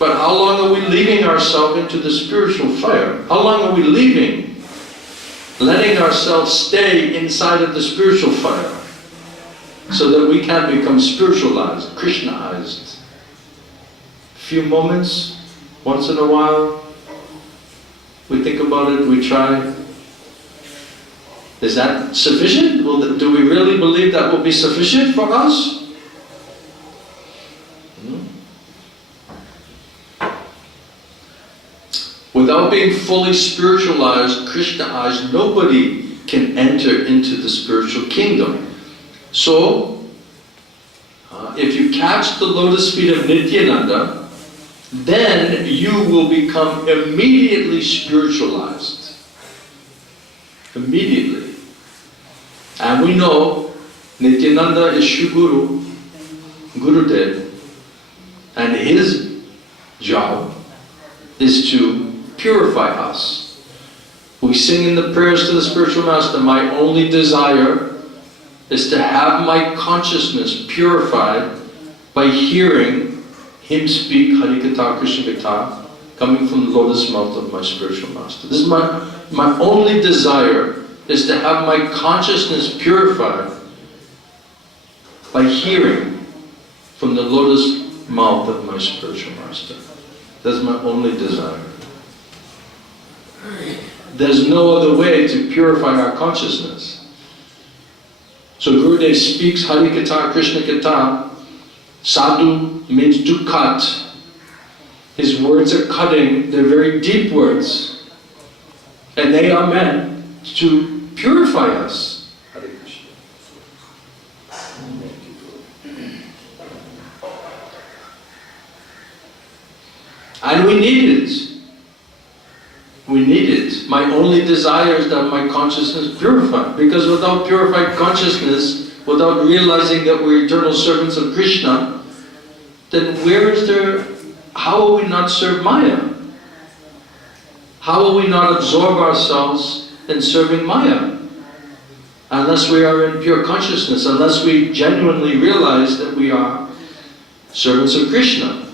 But how long are we leaving ourselves into the spiritual fire? How long are we leaving? Letting ourselves stay inside of the spiritual fire, so that we can become spiritualized, Krishnaized. A few moments, once in a while, we think about it, we try. Is that sufficient? Do we really believe that will be sufficient for us? Without being fully spiritualized, Krishnaized, nobody can enter into the spiritual kingdom. So, if you catch the lotus feet of Nityananda, then you will become immediately spiritualized. Immediately. And we know Nityananda is Shuguru, Gurudev, and his job is to purify us. We sing in the prayers to the spiritual master, my only desire is to have my consciousness purified by hearing him speak Harikatha, Krishna-katha, coming from the lotus mouth of my spiritual master. This is my only desire, is to have my consciousness purified by hearing from the lotus mouth of my spiritual master. That's my only desire. There's no other way to purify our consciousness. So Gurudev speaks Harikatha, Krishna-katha. Sadhu means to cut. His words are cutting, they're very deep words. And they are meant to purify us. Hare Krishna. And we need it. We need it. My only desire is that my consciousness purified. Because without purified consciousness, without realizing that we're eternal servants of Krishna, then how will we not serve Maya? How will we not absorb ourselves in serving Maya? Unless we are in pure consciousness, unless we genuinely realize that we are servants of Krishna.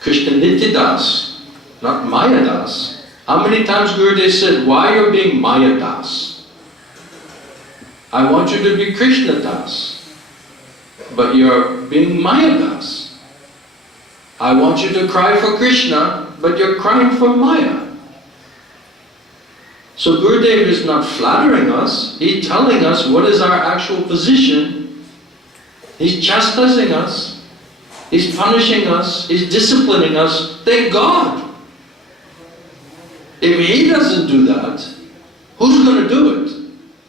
Krishna Nityadas, not Maya Das. How many times Gurudev said, why you're being Maya Das? I want you to be Krishna Das, but you're being Maya Das. I want you to cry for Krishna, but you're crying for Maya. So Gurudev is not flattering us, he's telling us what is our actual position. He's chastising us, he's punishing us, he's disciplining us. Thank God. If he doesn't do that, who's going to do it?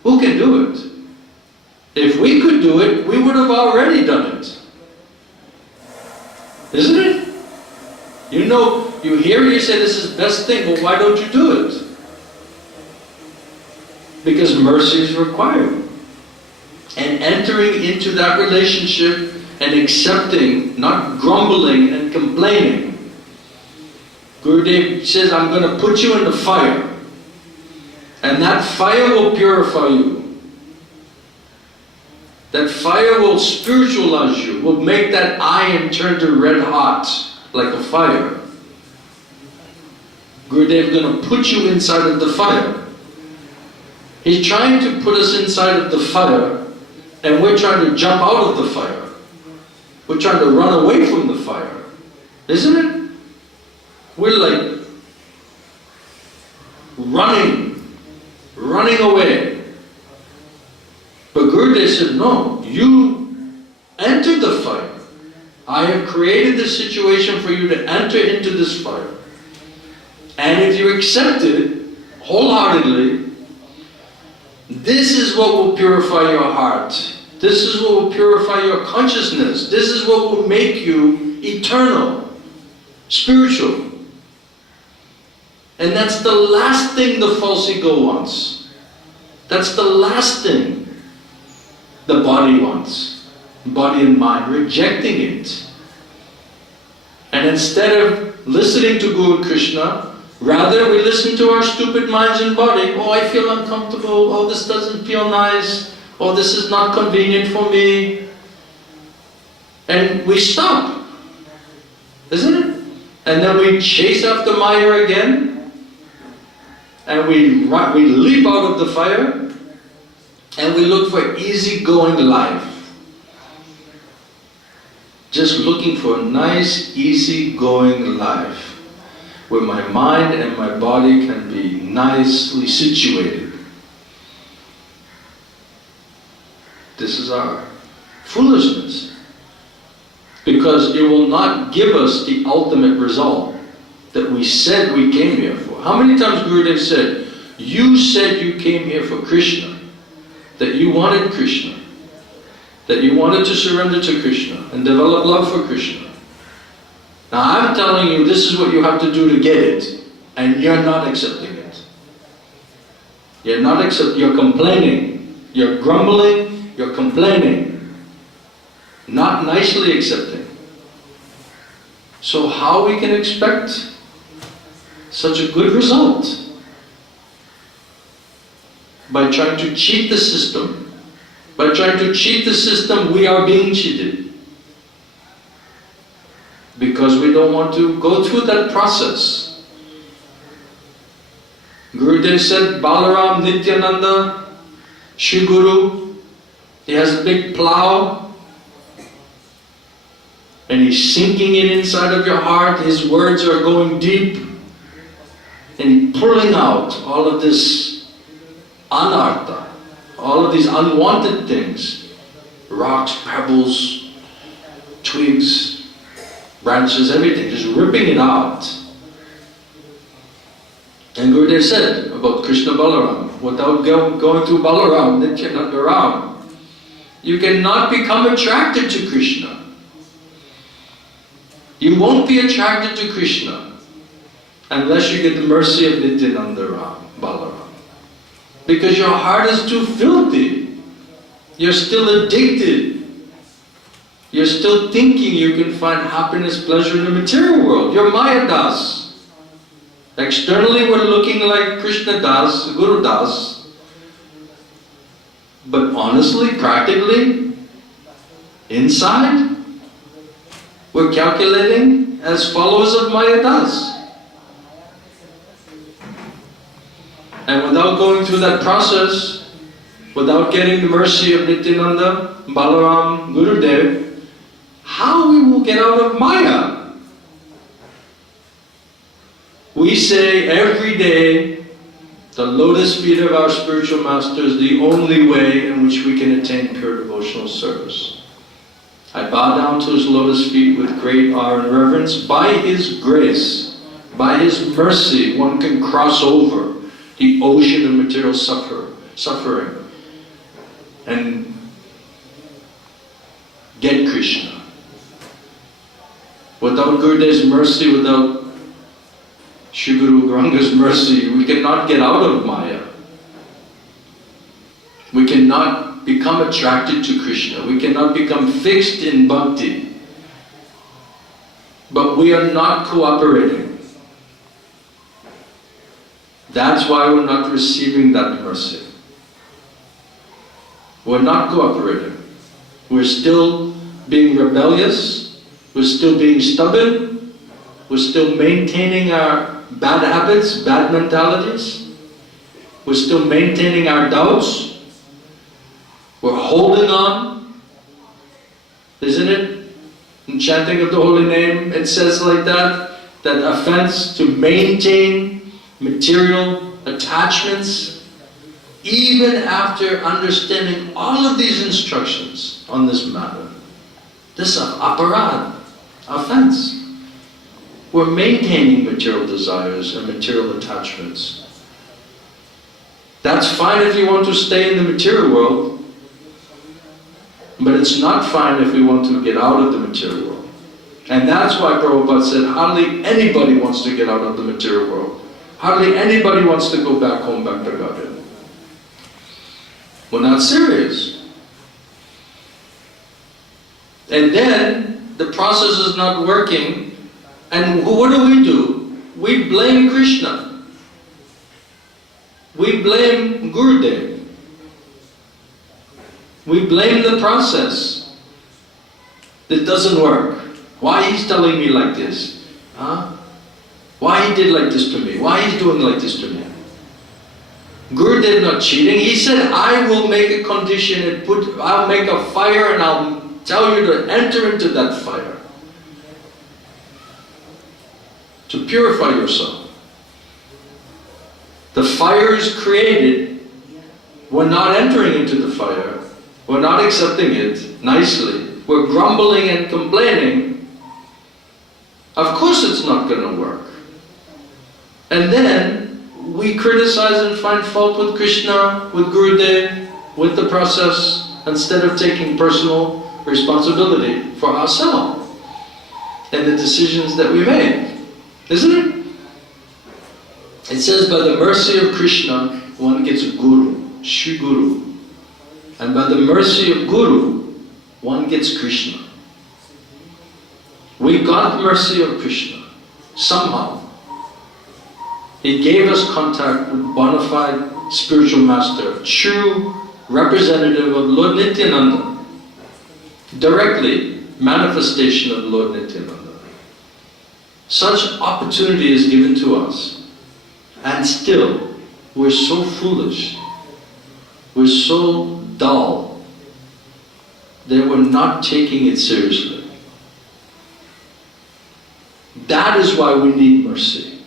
Who can do it? If we could do it, we would have already done it. Isn't it? You know, you hear it, you say this is the best thing, but why don't you do it? Because mercy is required. And entering into that relationship and accepting, not grumbling and complaining. Gurudev says, I'm going to put you in the fire. And that fire will purify you. That fire will spiritualize you, will make that iron turn to red hot, like a fire. Gurudev is going to put you inside of the fire. He's trying to put us inside of the fire, and we're trying to jump out of the fire. We're trying to run away from the fire. Isn't it? We're like running away. But Gurudev said, no, you enter the fire. I have created this situation for you to enter into this fire. And if you accept it wholeheartedly, this is what will purify your heart. This is what will purify your consciousness. This is what will make you eternal, spiritual. And that's the last thing the false ego wants. That's the last thing the body wants. Body and mind, rejecting it. And instead of listening to Guru Krishna, rather we listen to our stupid minds and body. Oh, I feel uncomfortable. Oh, this doesn't feel nice. Oh, this is not convenient for me. And we stop. Isn't it? And then we chase after Maya again. And we leap out of the fire. And we look for easy-going life. Just looking for a nice, easy-going life. Where my mind and my body can be nicely situated. This is our foolishness. Because it will not give us the ultimate result that we said we came here for. How many times Gurudev said, you said you came here for Krishna, that you wanted Krishna, that you wanted to surrender to Krishna and develop love for Krishna. Now I'm telling you, this is what you have to do to get it, and you're not accepting it. You're complaining, you're grumbling, you're complaining, not nicely accepting. So how we can expect such a good result? By trying to cheat the system. By trying to cheat the system, we are being cheated. Because we don't want to go through that process. Gurudev said, Balaram, Nityananda, Shri Guru, he has a big plow, and he's sinking it inside of your heart. His words are going deep, and pulling out all of this anartha, all of these unwanted things, rocks, pebbles, twigs, branches, everything, just ripping it out. And Gurudev said about Krishna Balaram, without going through Balaram, Nityananda Ram, you cannot become attracted to Krishna. You won't be attracted to Krishna unless you get the mercy of Nityananda Ram, Balaram. Because your heart is too filthy. You're still addicted. You're still thinking you can find happiness, pleasure in the material world. You're Maya Das. Externally we're looking like Krishna Das, Guru Das. But honestly, practically, inside, we're calculating as followers of Maya Das. And without going through that process, without getting the mercy of Nityananda, Balaram, Gurudev, how we will get out of Maya? We say every day, the lotus feet of our spiritual master is the only way in which we can attain pure devotional service. I bow down to his lotus feet with great awe and reverence. By his grace, by his mercy, one can cross over the ocean of material suffering and get Krishna. Without Gurudev's mercy, without Shri Guru Granga's mercy, we cannot get out of Maya. We cannot become attracted to Krishna. We cannot become fixed in bhakti. But we are not cooperating. That's why we're not receiving that mercy. We're not cooperating. We're still being rebellious. We're still being stubborn. We're still maintaining our bad habits, bad mentalities. We're still maintaining our doubts. We're holding on. Isn't it? In chanting of the holy name, it says like that offense to maintain material attachments, even after understanding all of these instructions on this matter. This is aparad, offense. We're maintaining material desires and material attachments. That's fine if you want to stay in the material world, but it's not fine if we want to get out of the material world. And that's why Prabhupada said hardly anybody wants to get out of the material world. Hardly anybody wants to go back home, back to Godhead. We're not serious. And then the process is not working, and what do? We blame Krishna. We blame Gurudev. We blame the process. It doesn't work. Why he's telling me like this? Huh? Why he did like this to me? Why he's doing like this to me? Gurudev not cheating. He said, I will make a condition and I'll make a fire and I'll tell you to enter into that fire. To purify yourself. The fire is created. We're not entering into the fire. We're not accepting it nicely. We're grumbling and complaining. Of course it's not going to work. And then we criticize and find fault with Krishna, with Gurudev, with the process, instead of taking personal responsibility for ourselves and the decisions that we make. Isn't it? It says, by the mercy of Krishna, one gets a Guru, Shri Guru. And by the mercy of Guru, one gets Krishna. We got the mercy of Krishna, somehow. He gave us contact with bona fide spiritual master, true representative of Lord Nityananda. Directly, manifestation of Lord Nityananda. Such opportunity is given to us. And still, we're so foolish. We're so dull that we're not taking it seriously. That is why we need mercy.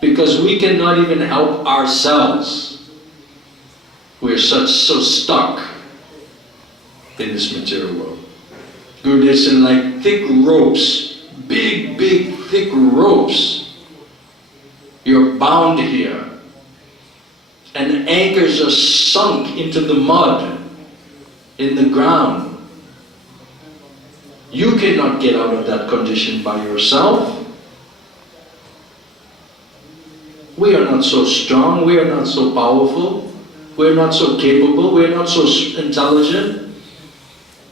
Because we cannot even help ourselves. We're so stuck in this material world. Gurudev said, like thick ropes, big, thick ropes. You're bound here. And anchors are sunk into the mud, in the ground. You cannot get out of that condition by yourself. We are not so strong, we are not so powerful, we are not so capable, we are not so intelligent.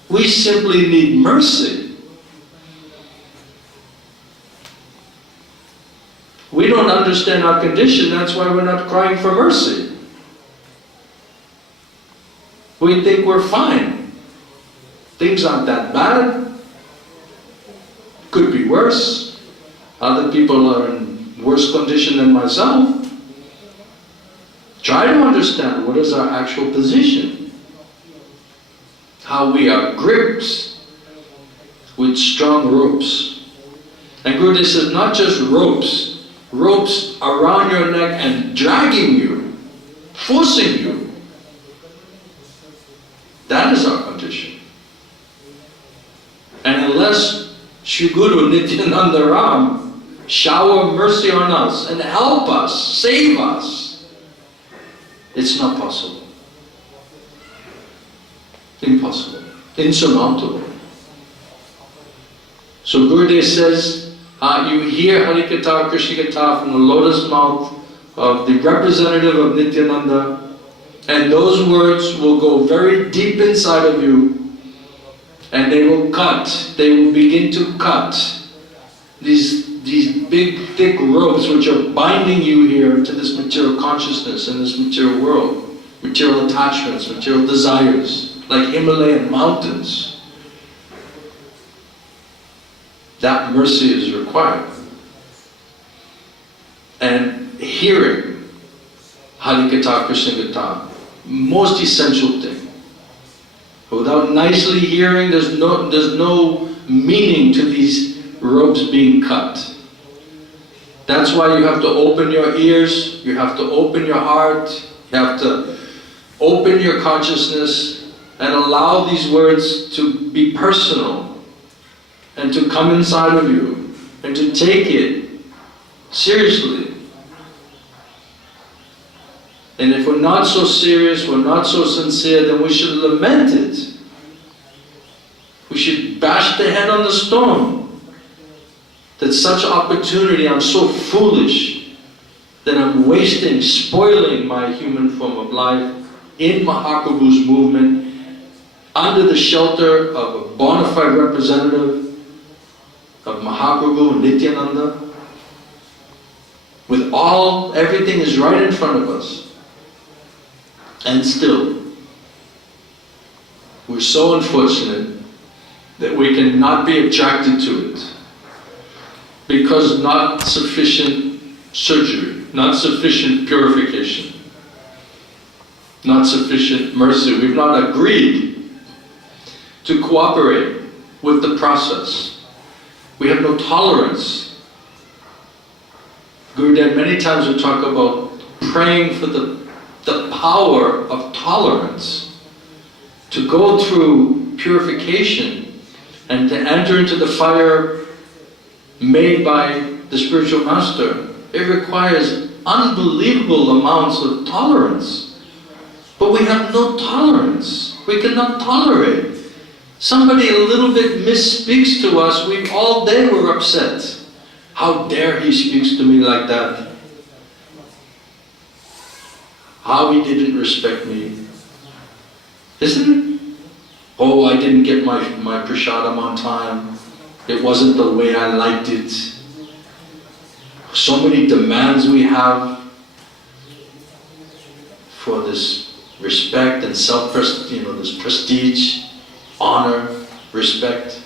We simply need mercy. We don't understand our condition, that's why we're not crying for mercy. We think we're fine. Things aren't that bad. Could be worse. Other people are in worse condition than myself. Try to understand what is our actual position. How we are gripped with strong ropes. And Gurudev says not just ropes, ropes around your neck and dragging you, forcing you. That is our condition. And unless Shri Guru Nityananda Ram shower mercy on us and help us, save us, it's not possible. Impossible. Insurmountable. So Gurudev says, you hear Harikatha, Krishna-katha from the lotus mouth of the representative of Nityananda, and those words will go very deep inside of you, and they will begin to cut these big thick ropes which are binding you here to this material consciousness and this material world, material attachments, material desires, like Himalayan mountains. That mercy is required. And hearing Harikatha, Krishna-katha, most essential thing. Without nicely hearing, there's no meaning to these ropes being cut. That's why you have to open your ears, you have to open your heart, you have to open your consciousness and allow these words to be personal and to come inside of you and to take it seriously. And if we're not so serious, we're not so sincere, then we should lament it. We should bash the head on the stone. That such opportunity, I'm so foolish that I'm wasting, spoiling my human form of life in Mahaprabhu's movement, under the shelter of a bona fide representative of Mahaprabhu and Nityananda, with everything is right in front of us. And still, we're so unfortunate that we cannot be attracted to it because not sufficient surgery, not sufficient purification, not sufficient mercy. We've not agreed to cooperate with the process. We have no tolerance. Gurudev many times will talk about praying for the power of tolerance to go through purification and to enter into the fire made by the spiritual master. It requires unbelievable amounts of tolerance. But we have no tolerance. We cannot tolerate. Somebody a little bit misspeaks to us, all day we're upset. How dare he speaks to me like that? How he didn't respect me. Isn't it? Oh, I didn't get my prasadam on time. It wasn't the way I liked it. So many demands we have for this respect and this prestige, honor, respect.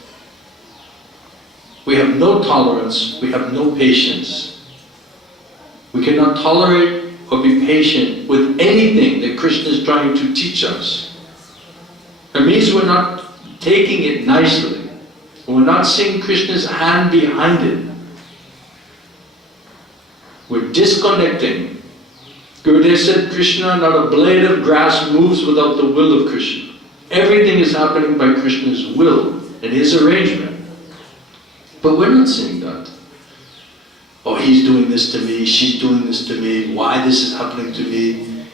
We have no tolerance, we have no patience. We cannot tolerate or be patient with anything that Krishna is trying to teach us. It means we're not taking it nicely. We're not seeing Krishna's hand behind it. We're disconnecting. Gurudev said, Krishna, not a blade of grass moves without the will of Krishna. Everything is happening by Krishna's will and his arrangement. But we're not seeing that. Oh, he's doing this to me, she's doing this to me, why this is happening to me,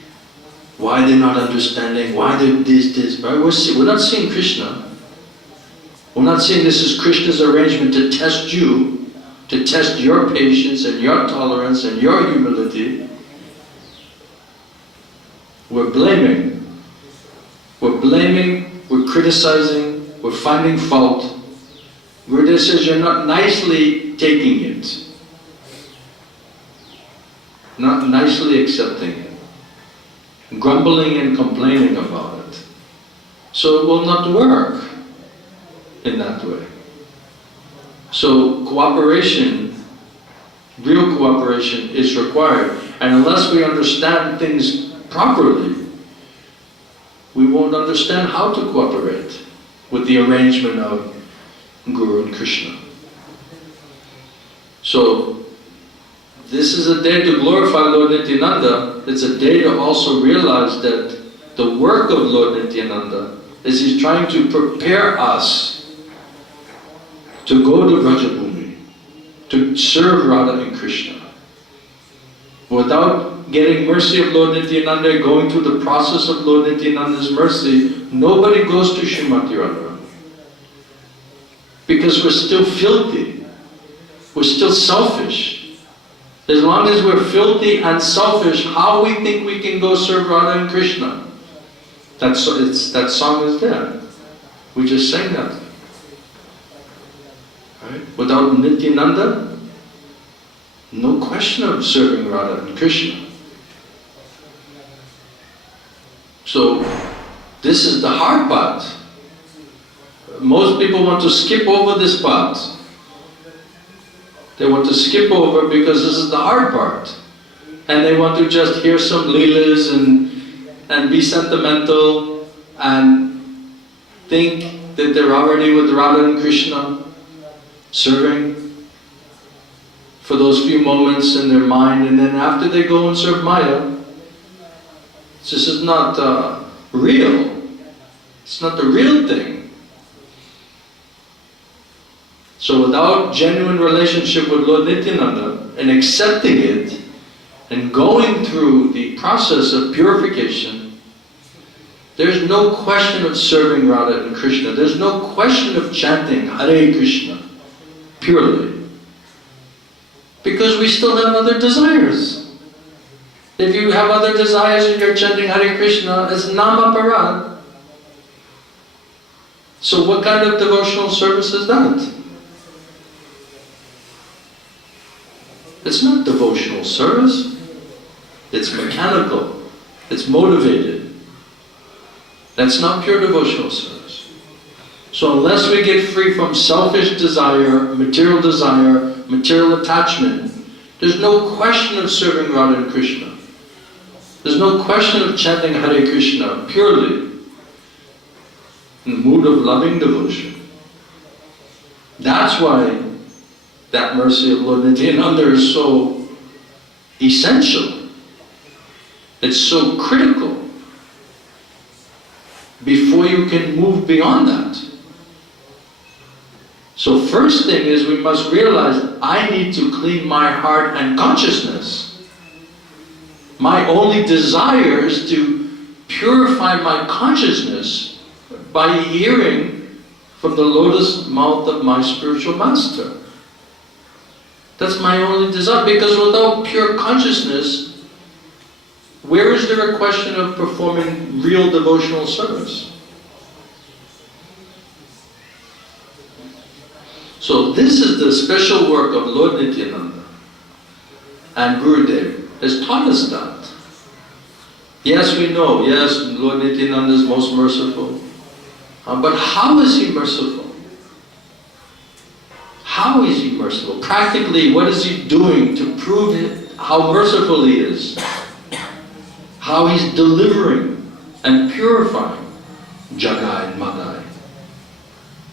why they're not understanding, why they're this. We're not seeing Krishna. We're not seeing this is Krishna's arrangement to test you, to test your patience and your tolerance and your humility. We're blaming. We're blaming, we're criticizing, we're finding fault. Gurudev says you're not nicely taking it. Not nicely accepting it. Grumbling and complaining about it. So it will not work in that way. So cooperation, real cooperation is required. And unless we understand things properly, we won't understand how to cooperate with the arrangement of Guru and Krishna. So this is a day to glorify Lord Nityananda. It's a day to also realize that the work of Lord Nityananda is he's trying to prepare us to go to Vrajabhumi, to serve Radha and Krishna. Without getting mercy of Lord Nityananda, going through the process of Lord Nityananda's mercy, nobody goes to Srimati Radharani. Because we're still filthy. We're still selfish. As long as we're filthy and selfish, how we think we can go serve Radha and Krishna? That song is there. We just sang that. Right? Without Nityananda, no question of serving Radha and Krishna. So, this is the hard part. Most people want to skip over this part. They want to skip over because this is the hard part. And they want to just hear some leelas and be sentimental and think that they're already with Radha and Krishna, serving for those few moments in their mind, and then after they go and serve Maya, this is not real. It's not the real thing. So without genuine relationship with Lord Nityananda and accepting it and going through the process of purification, there's no question of serving Radha and Krishna. There's no question of chanting Hare Krishna purely. Because we still have other desires. If you have other desires and you're chanting Hare Krishna, it's Namaparad. So what kind of devotional service is that? It's not devotional service. It's mechanical. It's motivated. That's not pure devotional service. So unless we get free from selfish desire, material attachment, there's no question of serving Radha and Krishna. There's no question of chanting Hare Krishna purely in the mood of loving devotion. That's why that mercy of Lord Nityananda is so essential. It's so critical before you can move beyond that. So first thing is we must realize I need to clean my heart and consciousness. My only desire is to purify my consciousness by hearing from the lotus mouth of my spiritual master. That's my only desire, because without pure consciousness, where is there a question of performing real devotional service? So this is the special work of Lord Nityananda, and Gurudev has taught us that. Yes, we know, yes, Lord Nityananda is most merciful, but how is he merciful? How is he merciful? Practically, what is he doing to prove how merciful he is? How he's delivering and purifying Jagai and Madai.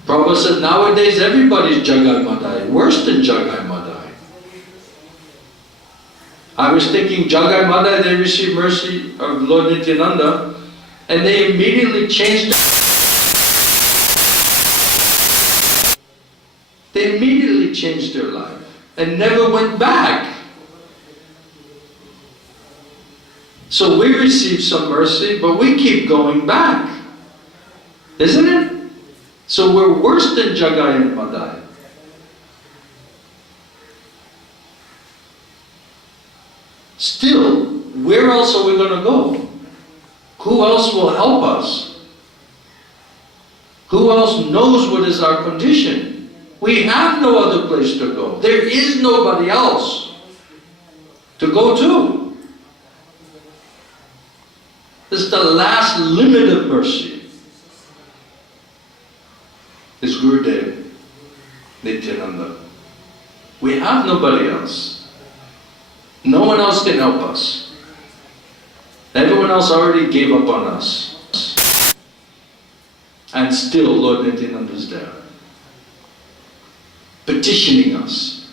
Prabhupada said nowadays everybody's Jagai Madai, worse than Jagai Madai. I was thinking Jagai Madai, they received mercy of Lord Nityananda, and they immediately changed. They immediately changed their life and never went back. So we receive some mercy, but we keep going back. Isn't it? So we're worse than Jagai and Madai. Still, where else are we going to go? Who else will help us? Who else knows what is our condition? We have no other place to go. There is nobody else to go to. This is the last limit of mercy. Is Gurudev Nityananda. We have nobody else. No one else can help us. Everyone else already gave up on us. And still Lord Nityananda is there, petitioning us,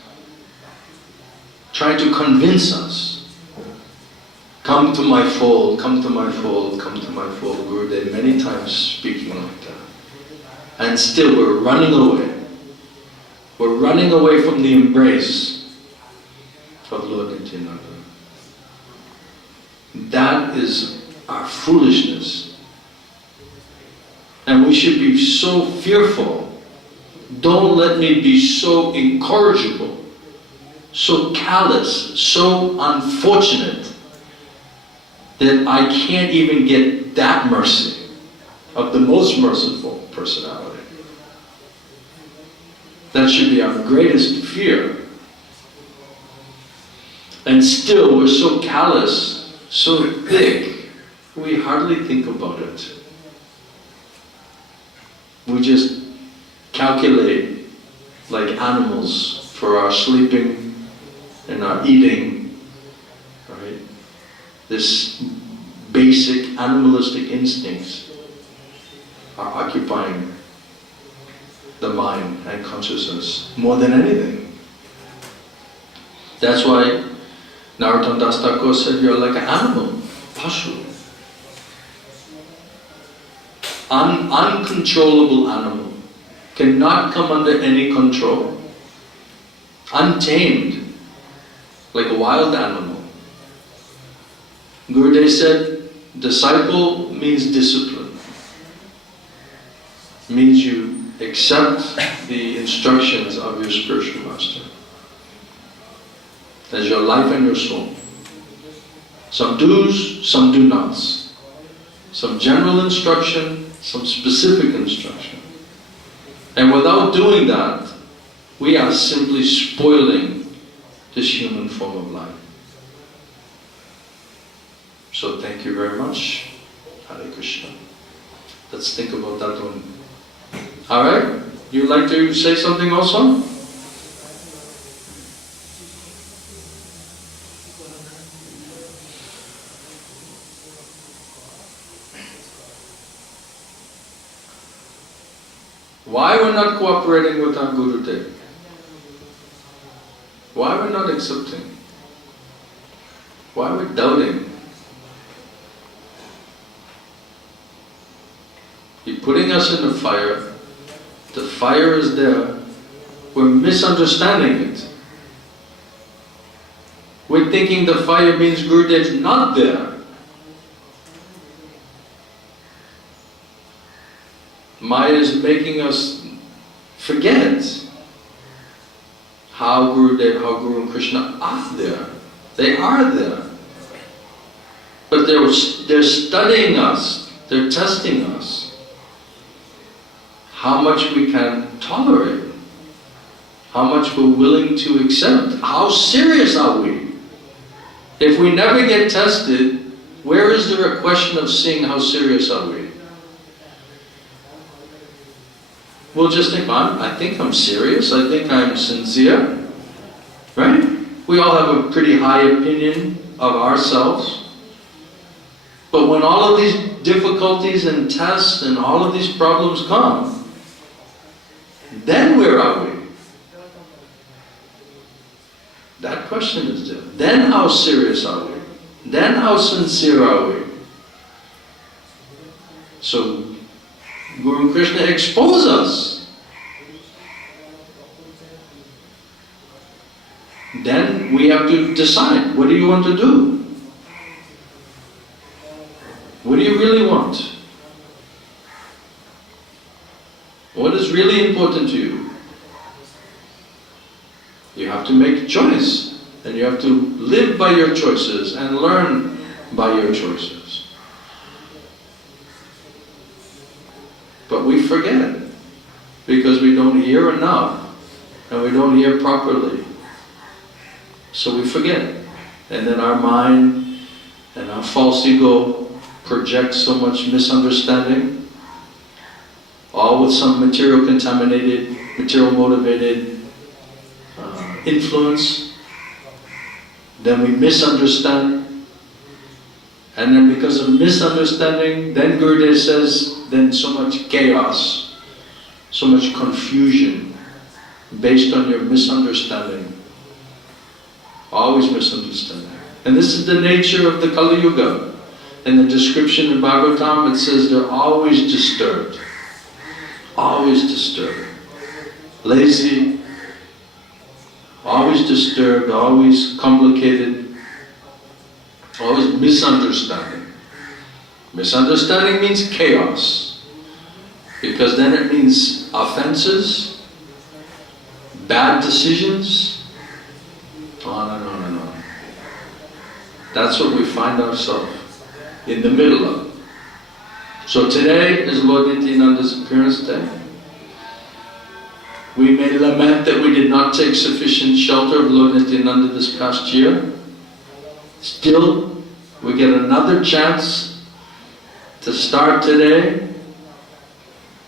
trying to convince us. Come to my fold, come to my fold, come to my fold. Gurudev many times speaking like that. And still we're running away. We're running away from the embrace of Lord Nityananda. That is our foolishness. And we should be so fearful. Don't let me be so incorrigible, so callous, so unfortunate that I can't even get that mercy of the most merciful personality. That should be our greatest fear. And still we're so callous, so thick, we hardly think about it. We just calculate like animals for our sleeping and our eating, right? This basic animalistic instincts are occupying the mind and consciousness more than anything. That's why Narottam Das Thakur said you're like an animal, pashu. Uncontrollable animal, cannot come under any control, untamed, like a wild animal. Gurudev said, disciple means discipline, means you accept the instructions of your spiritual master as your life and your soul. Some do's, some do nots. Some general instruction, some specific instruction. And without doing that, we are simply spoiling this human form of life. So thank you very much. Hare Krishna. Let's think about that one. Alright? You'd like to say something also? Why we're not cooperating with our Gurudev? Why we're not accepting? Why we're doubting? He's putting us in the fire. The fire is there. We're misunderstanding it. We're thinking the fire means Gurudev's not there. Maya is making us forget how Gurudev, how Guru and Krishna are there. They are there. But they're studying us, they're testing us. How much we can tolerate, how much we're willing to accept, how serious are we? If we never get tested, where is there a question of seeing how serious are we? We'll just think, I think I'm serious, I think I'm sincere, right? We all have a pretty high opinion of ourselves. But when all of these difficulties and tests and all of these problems come, then where are we? That question is there. Then how serious are we? Then how sincere are we? So Guru and Krishna expose us. Then we have to decide, what do you want to do? What do you really want? What is really important to you? You have to make a choice, and you have to live by your choices and learn by your choices. But we forget, because we don't hear enough, and we don't hear properly. So we forget. And then our mind and our false ego projects so much misunderstanding, all with some material contaminated, material motivated influence. Then we misunderstand. And then because of misunderstanding, then Gurudev says, then so much chaos, so much confusion based on your misunderstanding. always misunderstanding. And this is the nature of the Kali Yuga. In the description in Bhagavatam, it says they're always disturbed. Always disturbed. Lazy, always disturbed, always complicated, always misunderstanding. Misunderstanding means chaos, because then it means offenses, bad decisions, on and on and on. That's what we find ourselves in the middle of. So today is Lord Nityananda's appearance day. We may lament that we did not take sufficient shelter of Lord Nityananda this past year. Still, we get another chance to start today,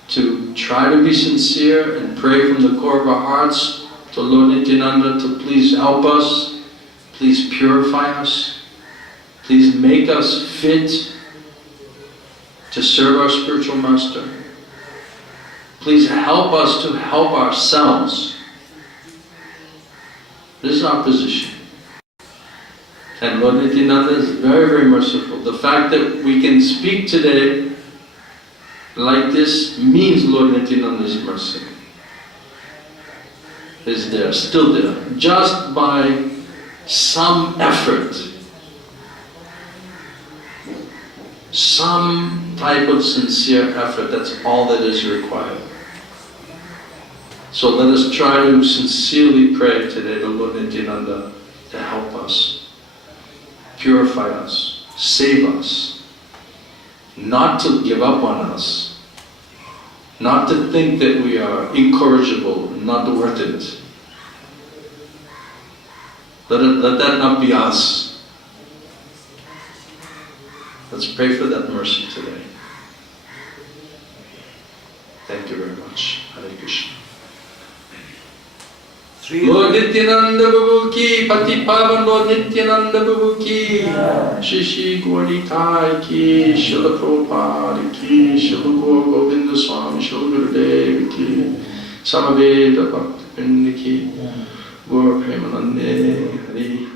to try to be sincere and pray from the core of our hearts to Lord Nityananda to please help us, please purify us, please make us fit to serve our spiritual master. Please help us to help ourselves. This is our position. And Lord Nityananda is very, very merciful. The fact that we can speak today like this means Lord Nityananda's mercy is there, still there. Just by some effort, some type of sincere effort, that's all that is required. So let us try to sincerely pray today to Lord Nityananda to help us, purify us, save us, not to give up on us, not to think that we are incorrigible, not worth it. Let that not be us. Let's pray for that mercy today. Thank you very much. Hare Krishna. Lord Nityananda Babu ki, Pati Pavan Lord Nityananda Babu ki, Shishi Gauritai ki, Srila Prabhupada ki, Srila Govinda Swami, Srila Gurudev ki, Samaveda Bhakti ki, Gaur Premanande Hari.